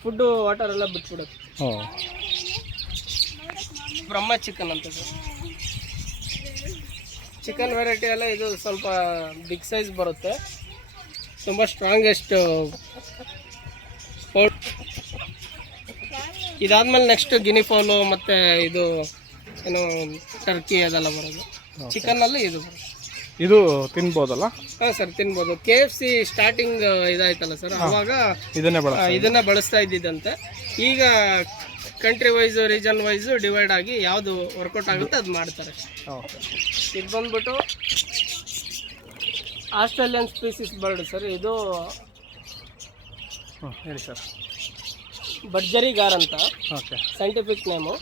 ಫುಡ್ಡು ವಾಟರ್ ಎಲ್ಲ ಬಿಟ್ಬಿಡುತ್ತೆ. ಬ್ರಹ್ಮ ಚಿಕನ್ ಅಂತ ಸರ್. ಚಿಕನ್ ವೆರೈಟಿ ಎಲ್ಲ ಇದು ಸ್ವಲ್ಪ ಬಿಗ್ ಸೈಜ್ ಬರುತ್ತೆ, ತುಂಬ ಸ್ಟ್ರಾಂಗೆಸ್ಟ್. ಇದಾದ್ಮೇಲೆ ನೆಕ್ಸ್ಟ್ ಗಿನಿಫಾಲು ಮತ್ತು ಇದು ಏನು ಟರ್ಕಿ ಅದೆಲ್ಲ ಬರೋದು. ಚಿಕನ್ನಲ್ಲಿ ಇದು ಬರುತ್ತೆ. ಇದು ತಿನ್ಬೋದಲ್ಲ? ಹಾಂ ಸರ್, ತಿನ್ಬೋದು. KFC ಸ್ಟಾರ್ಟಿಂಗ್ ಇದಾಯ್ತಲ್ಲ ಸರ್, ಅವಾಗ ಇದನ್ನೇ ಬಳಸ್ತಾ ಇದ್ದಿದ್ದಂತೆ. ಈಗ country wise, region wise divide ಆಗಿ ಯಾವುದು ವರ್ಕೌಟ್ ಆಗುತ್ತೆ ಅದು ಮಾಡ್ತಾರೆ. ಇದು ಬಂದ್ಬಿಟ್ಟು ಆಸ್ಟ್ರೇಲಿಯನ್ ಸ್ಪೀಸೀಸ್ ಬರ್ಡ್ ಸರ್. ಇದು ಹೇಳಿ ಸರ್. ಬಡ್ಜರಿ ಗಾರ್ ಅಂತ ಸೈಂಟಿಫಿಕ್ ನೇಮು.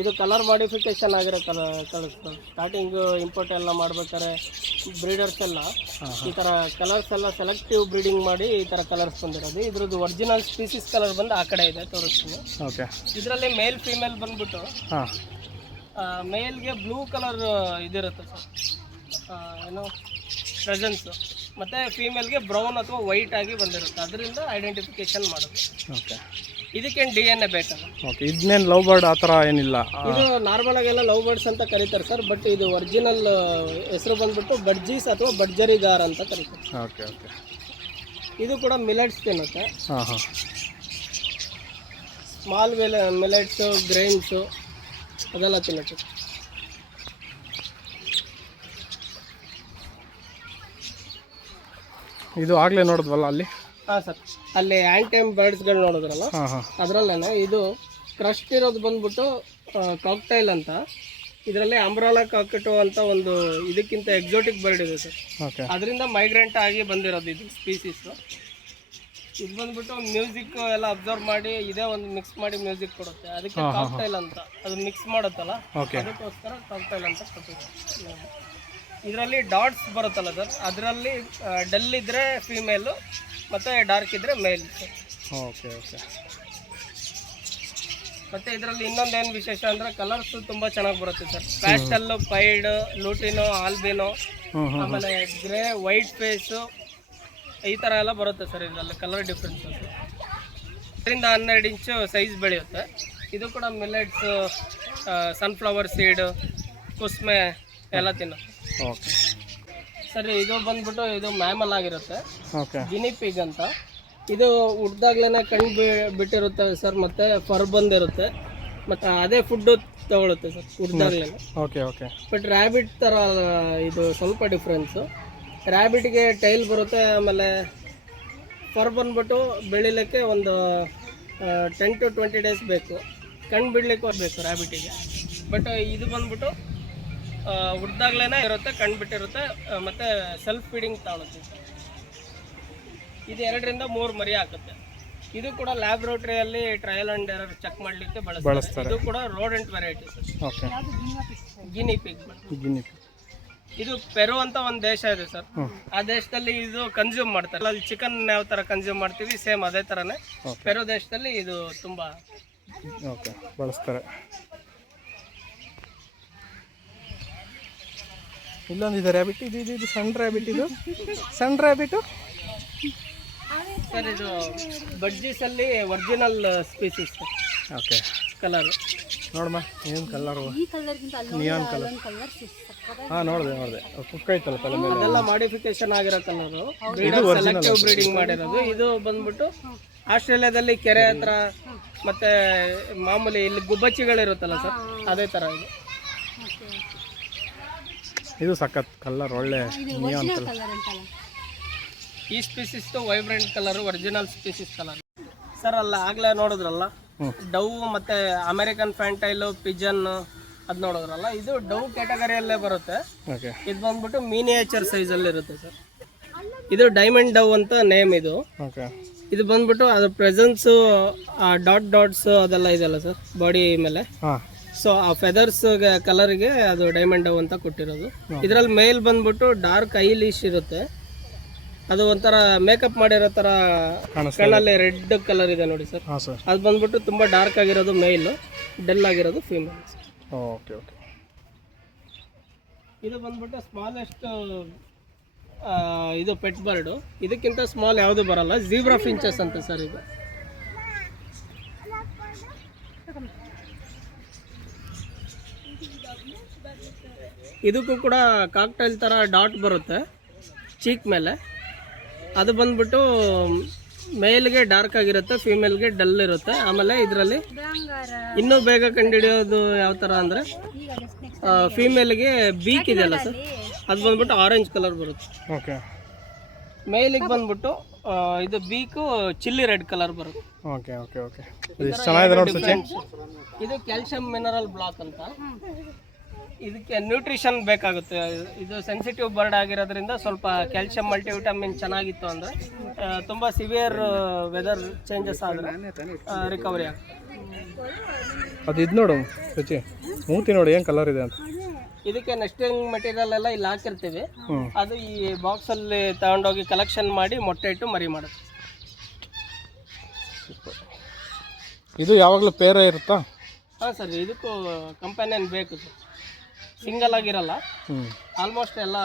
ಇದು ಕಲರ್ ಮಾಡಿಫಿಕೇಶನ್ ಆಗಿರೋ ಸ್ಟಾರ್ಟಿಂಗ್ ಇಂಪೋರ್ಟ್ ಎಲ್ಲ ಮಾಡ್ಬೇಕಾದ್ರೆ ಬ್ರೀಡರ್ಸ್ ಎಲ್ಲ ಈ ಥರ ಕಲರ್ಸ್ ಎಲ್ಲ ಸೆಲೆಕ್ಟಿವ್ ಬ್ರೀಡಿಂಗ್ ಮಾಡಿ ಈ ಥರ ಕಲರ್ಸ್ ಬಂದಿರೋದು. ಇದ್ರದ್ದು ಒರಿಜಿನಲ್ ಸ್ಪೀಸೀಸ್ ಕಲರ್ ಬಂದು ಆ ಕಡೆ ಇದೆ, ತೋರಿಸ್ತೀನಿ. ಇದರಲ್ಲಿ ಮೇಲ್ ಫೀಮೇಲ್ ಬಂದ್ಬಿಟ್ಟು ಮೇಲ್ಗೆ ಬ್ಲೂ ಕಲರ್ ಇದಿರುತ್ತೆ ಸರ್, ಏನು ಪ್ರೆಸೆನ್ಸು. ಮತ್ತು ಫೀಮೇಲ್ಗೆ ಬ್ರೌನ್ ಅಥವಾ ವೈಟ್ ಆಗಿ ಬಂದಿರುತ್ತೆ, ಅದರಿಂದ ಐಡೆಂಟಿಫಿಕೇಶನ್ ಮಾಡೋದು. ಇದಕ್ಕೇನು DNA ಬೇಕಲ್ಲ. ಓಕೆ. ಇದನ್ನೇನು ಲವ್ ಬರ್ಡ್ ಆ ಥರ ಏನಿಲ್ಲ. ಇದು ನಾರ್ಮಲ್ ಆಗೆಲ್ಲ ಲವ್ ಬರ್ಡ್ಸ್ ಅಂತ ಕರೀತಾರೆ ಸರ್, ಬಟ್ ಇದು ಒರಿಜಿನಲ್ ಹೆಸರು ಬಂದ್ಬಿಟ್ಟು ಬಡ್ಜೀಸ್ ಅಥವಾ ಬಡ್ಜರಿ ಗಾರ್ ಅಂತ ಕರೀತಾರೆ. ಓಕೆ. ಓಕೆ. ಇದು ಕೂಡ ಮಿಲೆಟ್ಸ್ ತಿನ್ನುತ್ತೆ. ಸ್ಮಾಲ್ ಮಿಲೆಟ್ಸು, ಗ್ರೈನ್ಸು ಅದೆಲ್ಲ ತಿನ್ನುತ್ತೆ. ಇದು ಆಗಲೇ ನೋಡಿದ್ವಲ್ಲ ಅಲ್ಲಿ? ಹಾಂ ಸರ್, ಅಲ್ಲಿ ಆ್ಯಂಟೈಮ್ ಬರ್ಡ್ಸ್ಗಳು ನೋಡಿದ್ರಲ್ಲ, ಅದರಲ್ಲೇ ಇದು ಕ್ರಸ್ಟ್ ಇರೋದು ಬಂದ್ಬಿಟ್ಟು ಕಾಕ್ಟೈಲ್ ಅಂತ. ಇದರಲ್ಲಿ ಅಂಬ್ರಾಲಾ ಕಾಕಟು ಅಂತ ಒಂದು ಇದಕ್ಕಿಂತ ಎಕ್ಸೋಟಿಕ್ ಬರ್ಡ್ ಇದೆ ಸರ್. ಅದರಿಂದ ಮೈಗ್ರೆಂಟ್ ಆಗಿ ಬಂದಿರೋದು ಇದು ಸ್ಪೀಸೀಸು. ಇದು ಬಂದ್ಬಿಟ್ಟು ಮ್ಯೂಸಿಕ್ ಎಲ್ಲ ಅಬ್ಸರ್ವ್ ಮಾಡಿ ಇದೇ ಒಂದು ಮಿಕ್ಸ್ ಮಾಡಿ ಮ್ಯೂಸಿಕ್ ಕೊಡುತ್ತೆ, ಅದಕ್ಕೆ ಕಾಕ್ಟೈಲ್ ಅಂತ. ಅದು ಮಿಕ್ಸ್ ಮಾಡುತ್ತಲ್ಲ, ಅದಕ್ಕೋಸ್ಕರ ಕಾಕ್ಟೈಲ್ ಅಂತ ಕೊಟ್ಟಿದ್ದಾರೆ. ಇದರಲ್ಲಿ ಡಾಟ್ಸ್ ಬರುತ್ತಲ್ಲ ಸರ್, ಅದರಲ್ಲಿ ಡಲ್ ಇದ್ದರೆ ಫೀಮೇಲು ಮತ್ತು ಡಾರ್ಕ್ ಇದ್ದರೆ ಮೇಲ್. ಓಕೆ. ಓಕೆ. ಮತ್ತು ಇದರಲ್ಲಿ ಇನ್ನೊಂದೇನು ವಿಶೇಷ ಅಂದರೆ ಕಲರ್ಸ್ ತುಂಬ ಚೆನ್ನಾಗಿ ಬರುತ್ತೆ ಸರ್. ಪ್ಯಾಸ್ಟಲ್ಲು, ಪೈಡ್, ಲೂಟಿನೋ, ಆಲ್ಬಿನೋ, ಆಮೇಲೆ ಗ್ರೇ, ವೈಟ್ ಫೇಸು, ಈ ಥರ ಎಲ್ಲ ಬರುತ್ತೆ ಸರ್. ಇದರಲ್ಲಿ ಕಲರ್ ಡಿಫ್ರೆನ್ಸಸ್ 10-12 ಇಂಚು ಸೈಜ್ ಬೆಳೆಯುತ್ತೆ. ಇದು ಕೂಡ ಮಿಲೆಟ್ಸ್, ಸನ್ಫ್ಲವರ್ ಸೀಡ್, ಕುಸ್ಮೆ ಎಲ್ಲ ತಿನ್ನುತ್ತೆ. Okay sir. ಇದು ಬಂದ್ಬಿಟ್ಟು ಇದು ಮ್ಯಾಮಲ್ ಆಗಿರುತ್ತೆ, ಓಕೆ. ಗಿನಿ ಪಿಗ್ ಅಂತ. ಇದು ಹುಡ್ದಾಗ್ಲೇ ಕಣ್ಣು ಬಿಟ್ಟಿರುತ್ತೆ ಸರ್, ಮತ್ತು ಫರ್ ಬಂದಿರುತ್ತೆ, ಮತ್ತು ಅದೇ ಫುಡ್ಡು ತಗೊಳುತ್ತೆ ಸರ್ ಹುಡ್ದಾಗ್ಲೇ. ಓಕೆ. ಓಕೆ. ಬಟ್ ರ್ಯಾಬಿಟ್ ಥರ ಇದು ಸ್ವಲ್ಪ ಡಿಫ್ರೆನ್ಸು. ರ್ಯಾಬಿಟ್ಗೆ ಟೈಲ್ ಬರುತ್ತೆ, ಆಮೇಲೆ ಫರ್ ಬಂದ್ಬಿಟ್ಟು ಬೆಳಿಲಿಕ್ಕೆ ಒಂದು 10 to 20 ಡೇಸ್ ಬೇಕು, ಕಣ್ಣು ಬಿಡಲಿಕ್ಕೆ ಬೇಕು ರ್ಯಾಬಿಟಿಗೆ. ಬಟ್ ಇದು ಬಂದ್ಬಿಟ್ಟು ಹುಡ್ದಾಗ್ಲೇ ಇರುತ್ತೆ, ಕಣ್ಣು ಬಿಟ್ಟಿರುತ್ತೆ, ಮತ್ತು ಸೆಲ್ಫ್ ಫೀಡಿಂಗ್ ತಗೊಳುತ್ತೆ. ಇದು 2ರಿಂದ 3 ಮರಿ ಹಾಕುತ್ತೆ. ಇದು ಕೂಡ ಲ್ಯಾಬ್ರೋಟರಿಯಲ್ಲಿ ಟ್ರಯಲ್ ಆ್ಯಂಡ್ ಎರರ್ ಚೆಕ್ ಮಾಡಲಿಕ್ಕೆ ಬಳಸ್ತಾರೆ. ಇದು ಕೂಡ ರೋಡೆಂಟ್ ವೆರೈಟಿ ಸರ್. ಓಕೆ. ಗಿನಿ ಪಿಗ್. ಇದು ಪೆರು ಅಂತ ಒಂದು ದೇಶ ಇದೆ ಸರ್. ಆ ದೇಶದಲ್ಲಿ ಇದು ಕನ್ಸ್ಯೂಮ್ ಮಾಡ್ತಾರೆ. ಅಲ್ಲಿ ಚಿಕನ್ ಯಾವ ತರ ಕನ್ಸ್ಯೂಮ್ ಮಾಡ್ತೀವಿ ಸೇಮ್ ಅದೇ ತರನೇ ಪೆರು ದೇಶದಲ್ಲಿ ಇದು ತುಂಬಾ ಓಕೆ ಬಳಸ್ತಾರೆ. ಇಲ್ಲೊಂದಿದೆ ರ್ಯಾಬಿಟ್, ಇದು ಸಣ್ಣ ರ್ಯಾಬಿಟ್, ಇದು ಸಣ್ಣ ರ್ಯಾಬಿಟು. ಸರ್ ಇದು ಬಡ್ಜೀಸ್ ಅಲ್ಲಿ ಒರಿಜಿನಲ್ ಸ್ಪೀಸೀಸ್ ಓಕೆ ಕಲರ್. ನೋಡಮ್ಮ ಏನು ಕಲರು, ಈ ಕಲರ್ಗಿಂತ ನಿಯಾನ್ ಕಲರ್. ಹಾಂ ನೋಡಿದೆ ಕುಕ್ಕ ಐತಲ್ಲ ತಲೆ ಮೇಲೆ. ಅದೆಲ್ಲ ಮಾಡಿಫಿಕೇಶನ್ ಆಗಿರೋ ಕಲರು, ಸೆಲೆಕ್ಟಿವ್ ಬ್ರೀಡಿಂಗ್ ಮಾಡಿರೋದು. ಇದು ಬಂದ್ಬಿಟ್ಟು ಆಸ್ಟ್ರೇಲಿಯಾದಲ್ಲಿ ಕೆರೆ ಹತ್ರ ಮತ್ತೆ ಮಾಮೂಲಿ ಇಲ್ಲಿ ಗುಬ್ಬಚ್ಚಿಗಳಿರುತ್ತಲ್ಲ ಸರ್, ಅದೇ ತರ ಇದು. ಇದು ಸಖತ್ ಕಲರ್, ಒಳ್ಳೆ ನಿಯಾನ್ ಕಲರ್. ಕಲರ್ ಅಂತಲ್ಲ ಈ species vibrant colour, original species colour sir. ಅಲ್ಲ ಆಗ್ಲೇ ನೋಡಿದ್ರಲ್ಲ ಡವ್ ಮತ್ತೆ ಅಮೆರಿಕನ್ ಫ್ಯಾಂಟೈಲು, ಪಿಜನ್ ಅದ್ ನೋಡಿದ್ರಲ್ಲ, ಇದು ಡವ್ ಕ್ಯಾಟಗರಿಯಲ್ಲೇ ಬರುತ್ತೆ. ಓಕೆ ಇದು ಬಂದ್ಬಿಟ್ಟು ಮಿನಿಯೇಚರ್ ಸೈಜ್ ಅಲ್ಲಿ ಇರುತ್ತೆ ಸರ್. ಇದು ಡೈಮಂಡ್ ಡವ್ ಅಂತ ನೇಮ್ ಇದು. ಓಕೆ ಇದು ಬಂದ್ಬಿಟ್ಟು ಅದ್ರ ಪ್ರೆಸೆನ್ಸ್ ಡಾಟ್ಸ್ ಅದೆಲ್ಲ ಇದೆಲ್ಲ ಸರ್ ಬಾಡಿ ಮೇಲೆ. ಹಾಂ ಸೊ ಆ ಫೆದರ್ಸ್ ಕಲರ್ಗೆ ಅದು ಡೈಮಂಡ್ ಡವ್ ಅಂತ ಕೊಟ್ಟಿರೋದು. ಇದ್ರಲ್ಲಿ ಮೇಲ್ ಬಂದ್ಬಿಟ್ಟು ಡಾರ್ಕ್ ಐಲಿಶ್ ಇರುತ್ತೆ. ಅದು ಒಂಥರ ಮೇಕಪ್ ಮಾಡಿರೋ ತರ ಕಣ್ಣಲ್ಲಿ ರೆಡ್ ಕಲರ್ ಇದೆ ನೋಡಿ ಸರ್. ಹಾಂ ಸರ್. ಅದು ಬಂದ್ಬಿಟ್ಟು ತುಂಬಾ ಡಾರ್ಕ್ ಆಗಿರೋದು ಮೇಲ್, ಡಲ್ ಆಗಿರೋದು ಫೀಮೇಲ್. Okay okay. ಇದು ಬಂದ್ಬಿಟ್ಟು ಸ್ಮಾಲೆಸ್ಟ್ ಇದು ಪೆಟ್ ಬರ್ಡು. ಇದಕ್ಕಿಂತ ಸ್ಮಾಲ್ ಯಾವುದು ಬರಲ್ಲ, ಝೀಬ್ರಾ ಫಿಂಚಸ್ ಅಂತ ಸರ್ ಇದು. ಇದಕ್ಕೂ ಕೂಡ ಕಾಕ್ಟೈಲ್ ಥರ ಡಾಟ್ ಬರುತ್ತೆ ಚೀಕ್ ಮೇಲೆ. ಅದು ಬಂದ್ಬಿಟ್ಟು ಮೇಲ್ಗೆ ಡಾರ್ಕ್ ಆಗಿರುತ್ತೆ, ಫೀಮೇಲ್ಗೆ ಡಲ್ ಇರುತ್ತೆ. ಆಮೇಲೆ ಇದರಲ್ಲಿ ಇನ್ನೂ ಬೇಗ ಕಂಡುಹಿಡಿಯೋದು ಯಾವ ಥರ ಅಂದರೆ ಫೀಮೇಲ್ಗೆ ಬೀಕ್ ಇದೆಯಲ್ಲ ಸರ್, ಅದು ಬಂದ್ಬಿಟ್ಟು ಆರೆಂಜ್ ಕಲರ್ ಬರುತ್ತೆ. ಓಕೆ. ಮೇಲಿಗೆ ಬಂದ್ಬಿಟ್ಟು ಇದು ಬೀಕು ಚಿಲ್ಲಿ ರೆಡ್ ಕಲರ್ ಬರುತ್ತೆ. Okay okay okay. ಇದು ಚೆನ್ನಾಗಿದೆ ನೋಡಿ ಸಚಿನ್. ಇದು ಕ್ಯಾಲ್ಸಿಯಂ ಮಿನರಲ್ ಬ್ಲಾಕ್ ಅಂತ. ಇದಕ್ಕೆ ನ್ಯೂಟ್ರಿಷನ್ ಬೇಕಾಗುತ್ತೆ. ಇದು ಸೆನ್ಸಿಟಿವ್ ಬರ್ಡ್ ಆಗಿರೋದ್ರಿಂದ ಸ್ವಲ್ಪ ಕ್ಯಾಲ್ಸಿಯಂ ಮಲ್ಟಿವಿಟಮಿನ್ ಚೆನ್ನಾಗಿತ್ತು ಅಂದರೆ ತುಂಬ ಸಿವಿಯರ್ ವೆದರ್ ಚೇಂಜಸ್ ಆದರೆ ರಿಕವರಿ ಆಗುತ್ತೆ. ಅದು ಇದು ನೋಡು ಸಚಿ, ಮೂತಿ ನೋಡಿ ಏನು ಕಲರ್ ಇದೆ ಅಂತ. ಇದಕ್ಕೆ ನೆಸ್ಟಿಂಗ್ ಮೆಟೀರಿಯಲ್ ಎಲ್ಲ ಇಲ್ಲಿ ಹಾಕಿರ್ತೀವಿ. ಅದು ಈ ಬಾಕ್ಸಲ್ಲಿ ತಗೊಂಡೋಗಿ ಕಲೆಕ್ಷನ್ ಮಾಡಿ ಮೊಟ್ಟೆ ಇಟ್ಟು ಮರಿ ಮಾಡುತ್ತೆ. ಇದು ಯಾವಾಗಲೂ ಪೇರ ಇರುತ್ತಾ? ಹಾಂ ಸರ್, ಇದಕ್ಕೂ ಕಂಪನಿಯನ್ ಬೇಕು ಸರ್, ಸಿಂಗಲ್ ಆಗಿರಲ್ಲ. ಆಲ್ಮೋಸ್ಟ್ ಎಲ್ಲ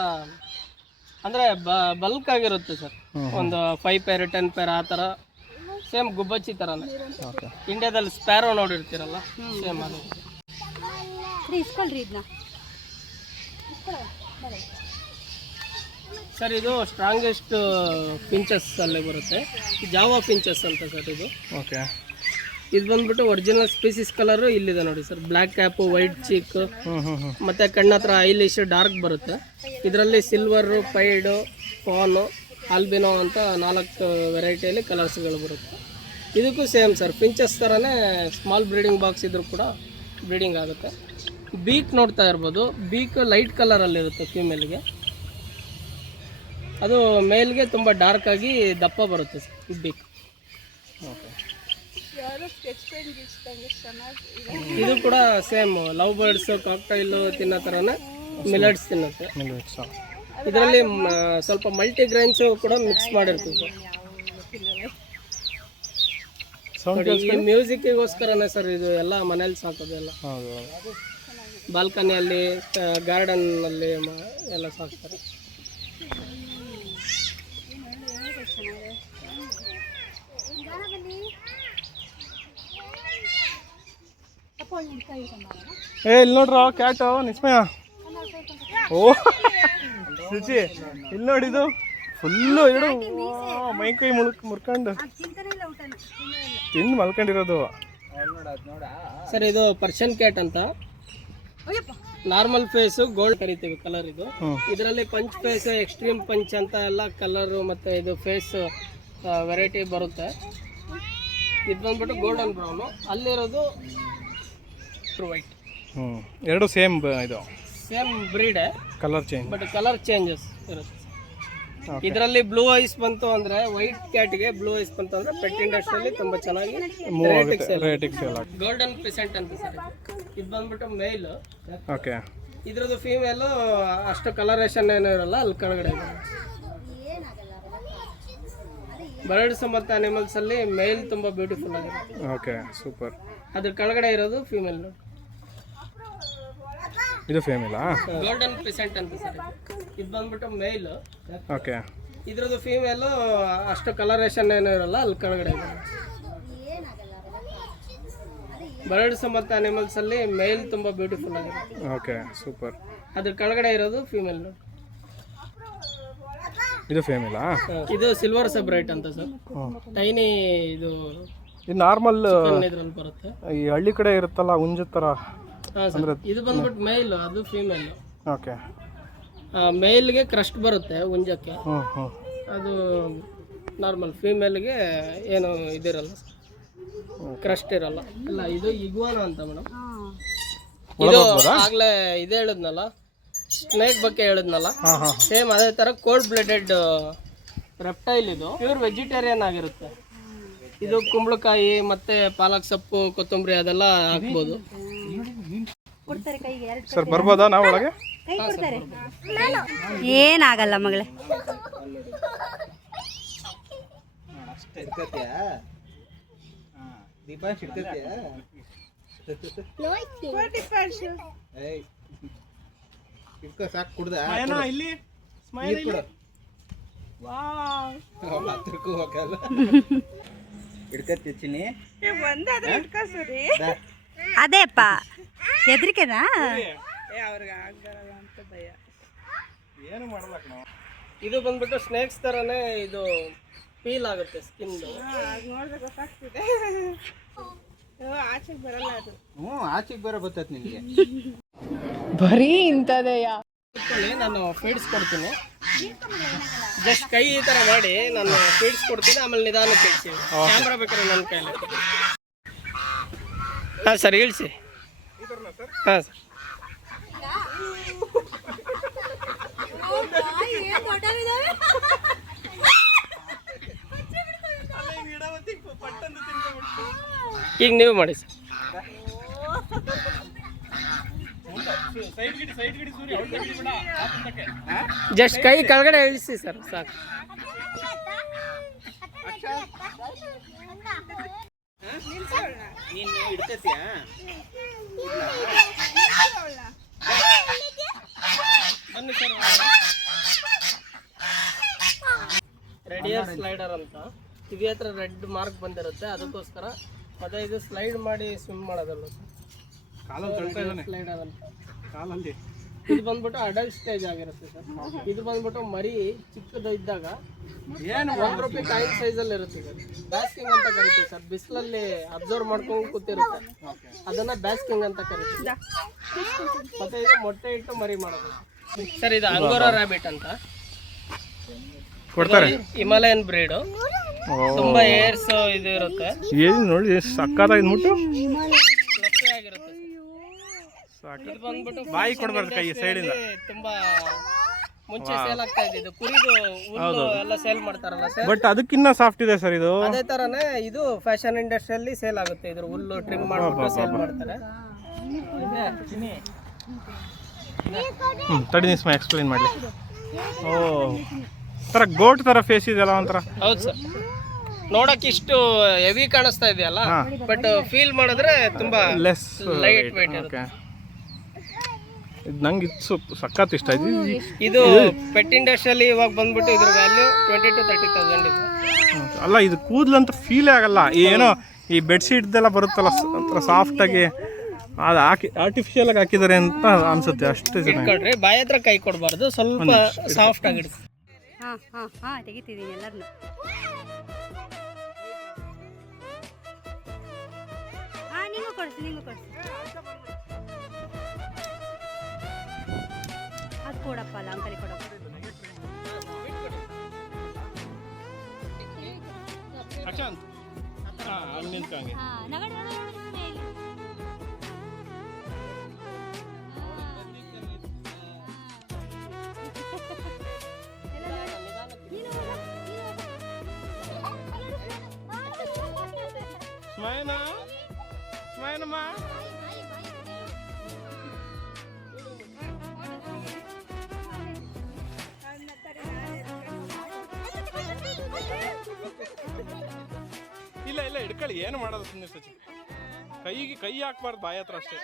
ಅಂದರೆ ಬಲ್ಕ್ ಆಗಿರುತ್ತೆ ಸರ್. ಒಂದು 5 ಪೇರ್ 10 ಪೇರ್ ಆ ಥರ, ಸೇಮ್ ಗುಬ್ಬಚ್ಚಿ ಥರನೇ. ಇಂಡಿಯಾದಲ್ಲಿ ಸ್ಪ್ಯಾರೋ ನೋಡಿರ್ತೀರಲ್ಲ, ಸೇಮ್ ಅದು ಇಸ್ಕೊಳ್ರಿ ಇದನ್ನ ಸರ್. ಇದು ಸ್ಟ್ರಾಂಗೆಸ್ಟ್ ಪಿಂಚಸ್ ಅಲ್ಲೇ ಬರುತ್ತೆ, ಜಾವಾ ಪಿಂಚಸ್ ಅಂತ ಸರ್ ಇದು. ಓಕೆ. ಇದು ಬಂದ್ಬಿಟ್ಟು ಒರಿಜಿನಲ್ ಸ್ಪೀಸಿಸ್ ಕಲರ್ ಇಲ್ಲಿದೆ ನೋಡಿ sir. Black cap, white cheek, ಮತ್ತೆ ಕಣ್ಣ ಹತ್ರ ಐಲಿಶ್ ಡಾರ್ಕ್ ಬರುತ್ತೆ. ಇದರಲ್ಲಿ ಸಿಲ್ವರು, ಪೈಡು, ಫಾನು, ಆಲ್ಬಿನೋ ಅಂತ 4 ವೆರೈಟಿಯಲ್ಲಿ ಕಲರ್ಸ್ಗಳು ಬರುತ್ತೆ. ಇದಕ್ಕೂ ಸೇಮ್ ಸರ್, ಪಿಂಚಸ್ ಥರನೇ ಸ್ಮಾಲ್ ಬ್ರೀಡಿಂಗ್ ಬಾಕ್ಸ್ ಇದ್ರೂ ಕೂಡ ಬ್ರೀಡಿಂಗ್ ಆಗುತ್ತೆ. ಬೀಕ್ ನೋಡ್ತಾ ಇರ್ಬೋದು, ಬೀಕ್ ಲೈಟ್ ಕಲರಲ್ಲಿರುತ್ತೆ ಫೀಮೇಲ್ಗೆ. ಅದು ಮೇಲ್ಗೆ ತುಂಬ ಡಾರ್ಕ್ ಆಗಿ ದಪ್ಪ ಬರುತ್ತೆ ಸರ್ ಬೀಕ್. ಇದು ಕೂಡ ಸೇಮ್ ಲವ್ ಬರ್ಡ್ಸ್, ಕಾಕ್ಟೈಲ್ ತಿನ್ನೋ ಥರನೇ ಮಿಲೆಟ್ಸ್ ತಿನ್ನುತ್ತೆ. ಇದರಲ್ಲಿ ಸ್ವಲ್ಪ ಮಲ್ಟಿಗ್ರೈನ್ಸ್ ಕೂಡ ಮಿಕ್ಸ್ ಮಾಡಿರ್ತೀವಿ ಸರ್. ಈ ಮ್ಯೂಸಿಕ್ಗೋಸ್ಕರನೇ ಸರ್ ಇದು ಎಲ್ಲ ಮನೇಲಿ ಸಾಕೋದೆಲ್ಲ. ಬಾಲ್ಕನಿಯಲ್ಲಿ, ಗಾರ್ಡನ್ನಲ್ಲಿ ಎಲ್ಲ ಸಾಕ್ತಾರೆ. ಇಲ್ಲಿ ನೋಡ್ರ ಕ್ಯಾಟು ನಿಸ್ಮಯ. ಓ ಸುಚಿ, ಇಲ್ಲಿ ನೋಡಿದು ಫುಲ್ಲು ಎರಡು ಮೈಕೈ ಮುರ್ಕೊಂಡು ತಿಂದು ಮಲ್ಕೊಂಡಿರೋದು ಸರ್. ಇದು ಪರ್ಷಿಯನ್ ಕ್ಯಾಟ್ ಅಂತ. ನಾರ್ಮಲ್ ಫೇಸು ಗೋಲ್ಡ್ ಕರಿತೀವಿ ಕಲರ್ ಇದು. ಇದರಲ್ಲಿ ಪಂಚ್ ಫೇಸ್, ಎಕ್ಸ್ಟ್ರೀಮ್ ಪಂಚ್ ಅಂತ ಎಲ್ಲ ಕಲರು ಮತ್ತು ಇದು ಫೇಸ್ ವೆರೈಟಿ ಬರುತ್ತೆ. ಇದು ಬಂದ್ಬಿಟ್ಟು ಗೋಲ್ಡನ್ ಬ್ರೌನು, ಅಲ್ಲಿರೋದು ವೈಟ್. ಎರಡು ಸೇಮ್ ಇದು same breed, colour change, but colour changes ಇರುತ್ತೆ. ಇದರಲ್ಲಿ ಬ್ಲೂ ಐಸ್ ಬಂತು ಅಂದ್ರೆ, ವೈಟ್ ಕ್ಯಾಟ್ಗೆ ಬ್ಲೂ ಐಸ್ ಬಂತು ಅಂದ್ರೆ ಪೆಟ್ ಇಂಡಸ್ಟ್ರಿಯಲ್ಲಿ ತುಂಬಾ ಚೆನ್ನಾಗಿ ರೇಟಿಗೆ ಸೇಲ್ ಆಗುತ್ತೆ. ಗೋಲ್ಡನ್ ಪೆಸೆಂಟ್ ಅಂತ ಸರ್ ಇದು ಬಂದ್ಬಿಟ್ಟು ಮೇಲ್. ಓಕೆ. ಇದ್ರದ್ದು ಫೀಮೇಲು ಅಷ್ಟು ಕಲರೇಷನ್ ಏನೂ ಇರಲ್ಲ, ಅಲ್ಲಿ ಕೆಳಗಡೆ ಇದೆ. ಬರ್ಡ್ಸ್ ಮತ್ತು ಅನಿಮಲ್ಸ್ ಅಲ್ಲಿ ಮೇಲ್ ತುಂಬಾ ಬ್ಯೂಟಿಫುಲ್ ಆಗಿರುತ್ತೆ. Okay super. ಅದ್ರ ಕೆಳಗಡೆ ಇರೋದು ಫೀಮೇಲ್. ಇದು ಫೇಮಿಲಾ? ಗೋಲ್ಡನ್ ಪಿಸೆಂಟ್ ಅಂತ ಸರ್. ಇದು ಬಂದ್ಬಿಟ್ಟು ಮೇಲ್. ಓಕೆ. ಇದ್ರದ್ದು ಫೀಮೇಲು ಅಷ್ಟು ಕಲರೇಷನ್ ಏನೂ ಇರಲ್ಲ, ಅಲ್ಲಿ ಕೆಳಗಡೆ ಇದೆ. ಬರ್ಡ್ಸ್ ಮತ್ತು ಅನಿಮಲ್ಸ್ ಅಲ್ಲಿ ಮೇಲ್ ತುಂಬಾ ಬ್ಯೂಟಿಫುಲ್ ಆಗಿರುತ್ತೆ. Okay super. ಅದ್ರ ಕೆಳಗಡೆ ಇರೋದು ಫೀಮೇಲ್. ಇದು ಫೇಮಿಲಾ? ಇದು ಸಿಲ್ವರ್ ಸಬ್ರೈಟ್ ಅಂತ ಸರ್. ಟೈನಿ ಇದು ನಾರ್ಮಲ್ ಇದ್ರಲ್ಲಿ ಬರುತ್ತೆ. ಈ ಹಳ್ಳಿ ಕಡೆ ಇರುತ್ತಲ್ಲ ಹುಂಜ ಥರ. ಇದು ಬಂದ್ಬಿಟ್ಟು ಮೇಲ್, ಅದು ಫೀಮೇಲ್. ಓಕೆ. ಮೇಲ್ಗೆ ಕ್ರಸ್ಟ್ ಬರುತ್ತೆ ಹುಂಜಕ್ಕೆ, ಅದು ನಾರ್ಮಲ್. ಫೀಮೇಲ್ಗೆ ಏನು ಇದಿರಲ್ಲ, ಕ್ರಸ್ಟ್ ಇರಲ್ಲ. ಅಲ್ಲ, ಇದು ಇಗ್ವಾನ ಅಂತ ಮೇಡಮ್. ಇದು ಆಗ್ಲೇ ಇದು ಹೇಳಿದ್ನಲ್ಲ, ಸ್ನೇಕ್ ಬಗ್ಗೆ ಹೇಳಿದ್ನಲ್ಲ, ಸೇಮ್ ಅದೇ ತರ ಕೋಲ್ಡ್ ಬ್ಲಡೆಡ್ ರೆಪ್ಟೈಲ್. ಇದು ಪ್ಯೂರ್ ವೆಜಿಟೇರಿಯನ್ ಆಗಿರುತ್ತೆ. ಇದು ಕುಂಬಳಕಾಯಿ ಮತ್ತೆ ಪಾಲಕ್ ಸೊಪ್ಪು, ಕೊತ್ತಂಬರಿ ಅದೆಲ್ಲ ಹಾಕ್ಬೋದು. ಸರ್ ಬರ್ಬೋದಾ ನಾವು ಒಳಗೆ? ಏನಾಗಲ್ಲ ಮಗಳೇ. ಸಾಕು ಕುಡ್ದ ಇಲ್ಲಿ ಹಿಡ್ಕತ್ತೀನಿ. ಅದೇಪ್ಪ ಹೆದ್ರಿಕೆನಾ? ಇದು ಬಂದ್ಬಿಟ್ಟು ಸ್ನೇಕ್ಸ್ ತರನೇ ಇದು ಫೀಲ್ ಆಗುತ್ತೆ ಸ್ಕಿನ್. ಆಚೆಗೆ ಬರೋ ಬರ್ತೈತೆ ನಿನಗೆ. ಬರೀ ಇಂಥದೆಯಾ? ನಾನು ಫೀಡ್ಸ್ ಕೊಡ್ತೀನಿ. ಜಸ್ಟ್ ಕೈ ಈ ತರ ಮಾಡಿ ನಾನು ಫೀಡ್ಸ್ ಕೊಡ್ತೀನಿ, ಆಮೇಲೆ ನಿಧಾನಕ್ಕೆ ಇಳಿಸಿ. ಕ್ಯಾಮ್ರಾ ಬೇಕಾದ್ರೆ ನನ್ನ ಕೈಲಿ. ಹಾಂ ಸರ್, ಇಳಿಸಿ. ಹಾಂ ಸರ್. ಈಗ ನೀವು ಮಾಡಿ ಸರ್. ಜಸ್ಟ್ ಕೈ ಕೆಳಗಡೆ ಇಳಿಸಿ ಸರ್, ಸಾಕು. ನೀನು ಹಿಡ್ಕತ್ತೀಯಾ? ಬನ್ನಿ ಸರ್. ರೆಡಿಯರ್ ಸ್ಲೈಡರ್ ಅಂತ ಕಿವಿ ಹತ್ರ ರೆಡ್ ಮಾರ್ಕ್ ಬಂದಿರುತ್ತೆ, ಅದಕ್ಕೋಸ್ಕರ. ಮತ್ತೆ ಇದು ಸ್ಲೈಡ್ ಮಾಡಿ ಸ್ವಿಮ್ ಮಾಡೋದಲ್ಲ ಸ್ಲೈಡರ್ ಅಂತ. ಇದು ಬಂದ್ಬಿಟ್ಟು ಅಡಲ್ಟ್ ಸ್ಟೇಜ್ ಆಗಿರುತ್ತೆ ಸರ್. ಇದು ಬಂದ್ಬಿಟ್ಟು ಮರಿ ಚಿಕ್ಕದು ಇದ್ದಾಗ ₹1 ಕಾಯಿನ್ ಸೈಜ್ ಅಲ್ಲಿ ಇರುತ್ತೆ ಸರ್. ಬ್ಯಾಸ್ಕಿಂಗ್ ಅಂತ ಕರಿತೀವಿ ಸರ್. ಬಿಸಿಲಲ್ಲಿ ಅಬ್ಸರ್ವ್ ಮಾಡ್ಕೊಂಡು ಕೂತಿರುತ್ತೆ, ಅದನ್ನ ಬ್ಯಾಸ್ಕಿಂಗ್ ಅಂತ ಕರಿತೀವಿ. ಮತ್ತೆ ಇದು ಮೊಟ್ಟೆ ಇಟ್ಟು ಮರಿ ಮಾಡೋದು ಸರ್. ಇದು ಅಂಗೋರಾ ರ್ಯಾಬಿಟ್ ಅಂತ ಕೊಡ್ತಾರೆ. ಹಿಮಾಲಯನ್ ಬ್ರೀಡ್, ತುಂಬಾ ಏರ್ಸ್ ಇದು ಇರುತ್ತೆ. ಏನು ನೋಡಿ ಸಕ್ಕತ್ತಾಗಿ ಮುಟ್ಟು ಆಗಿರುತ್ತೆ. ಇದು ಬಂದ್ಬಿಟ್ಟು ಬಾಯಿ ಕೊಡಬಾರ್ದು, ಕೈ ಸೈಡಿಂದ. ತುಂಬಾ ಮುಂಚೆ ಸೇಲ್ ಆಗ್ತಾ ಇದೆ. ಕುರಿದು ಹುಲ್ಲು ಎಲ್ಲ ಸೇಲ್ ಮಾಡ್ತಾರಲ್ಲ ಸರ್, ಬಟ್ ಅದಕ್ಕಿನ್ನ ಸಾಫ್ಟ್ ಇದೆ ಸರ್ ಇದು. ಅದೇ ತರನೇ ಇದು ಫ್ಯಾಷನ್ ಇಂಡಸ್ಟ್ರಿಯಲ್ಲಿ ಸೇಲ್ ಆಗುತ್ತೆ. ಇದ್ರ ಹುಲ್ಲು ಟ್ರಿಮ್ ಮಾಡ್ಬಿಟ್ಟು ಸೇಲ್ ಮಾಡ್ತಾರೆ. ತಡಿ ನಿಸ್ಮ ಎಕ್ಸ್ಪ್ಲೈನ್ ಮಾಡಲಿ. ಓ ಥರ ಗೋಟ್ ಥರ ಫೇಸ್ ಇದೆಯಲ್ಲ ಒಂಥರ. ಹೌದು ಸರ್, ನೋಡಕ್ಕೆ ಇಷ್ಟು ಹೆವಿ ಕಾಣಿಸ್ತಾ ಇದೆಯಲ್ಲ, ಬಟ್ ಫೀಲ್ ಮಾಡಿದ್ರೆ ತುಂಬಾ ಲೆಸ್ ಲೈಟ್ ವೇಟ್ ಇರುತ್ತೆ. ಇದು ನಂಗೆ ಇದು ಸಖತ್ ಇಷ್ಟ ಆಯ್ತು. ಇದು ಪೆಟ್ ಇಂಡಸ್ಟ್ರಿಯಲ್ಲಿ ಇವಾಗ ಬಂದ್ಬಿಟ್ಟು ಇದ್ರ ವ್ಯಾಲ್ಯೂ 20,000 to 30,000 ಇದೆ. ಅಲ್ಲ ಇದು ಕೂದಲಂತ ಫೀಲೇ ಆಗಲ್ಲ. ಏನೋ ಈ ಬೆಡ್ಶೀಟ್ದೆಲ್ಲ ಬರುತ್ತಲ್ಲ ಒಂಥರ ಸಾಫ್ಟಾಗಿ, ಅದು ಆರ್ಟಿಫಿಷಿಯಲ್ ಆಗಿ ಹಾಕಿದ್ದಾರೆ ಅಂತ ಅನ್ಸುತ್ತೆ. ಅಷ್ಟು ಇಟ್ಕೊಳ್ರಿ, ಬಾಯಿ ಹತ್ರ ಕೈ ಕೊಡಬಾರ್ದು, ಸ್ವಲ್ಪ ಸಾಫ್ಟ್ ಆಗಿಡುತ್ತೆ. ತೆಗಿತಿದ್ದೀನಿ ಎಲ್ಲರನ್ನು. ನಿಂಗೂ ಕೊಡಿಸಿ ಅದು ಕೊಡಪ್ಪ, ಅಲ್ಲ ಅಂಕಲಿ ಕೊಡಪ್ಪ. ಹಿಡ್ಕೊಳ್ಳಿ, ಏನು ಮಾಡೋದು ಸುಮ್ಮನೆ ಸಚಿ. ಕೈ ಹಾಕ್ಬಾರ್ದು ಬಾಯಿ ಹತ್ರ ಅಷ್ಟೇ.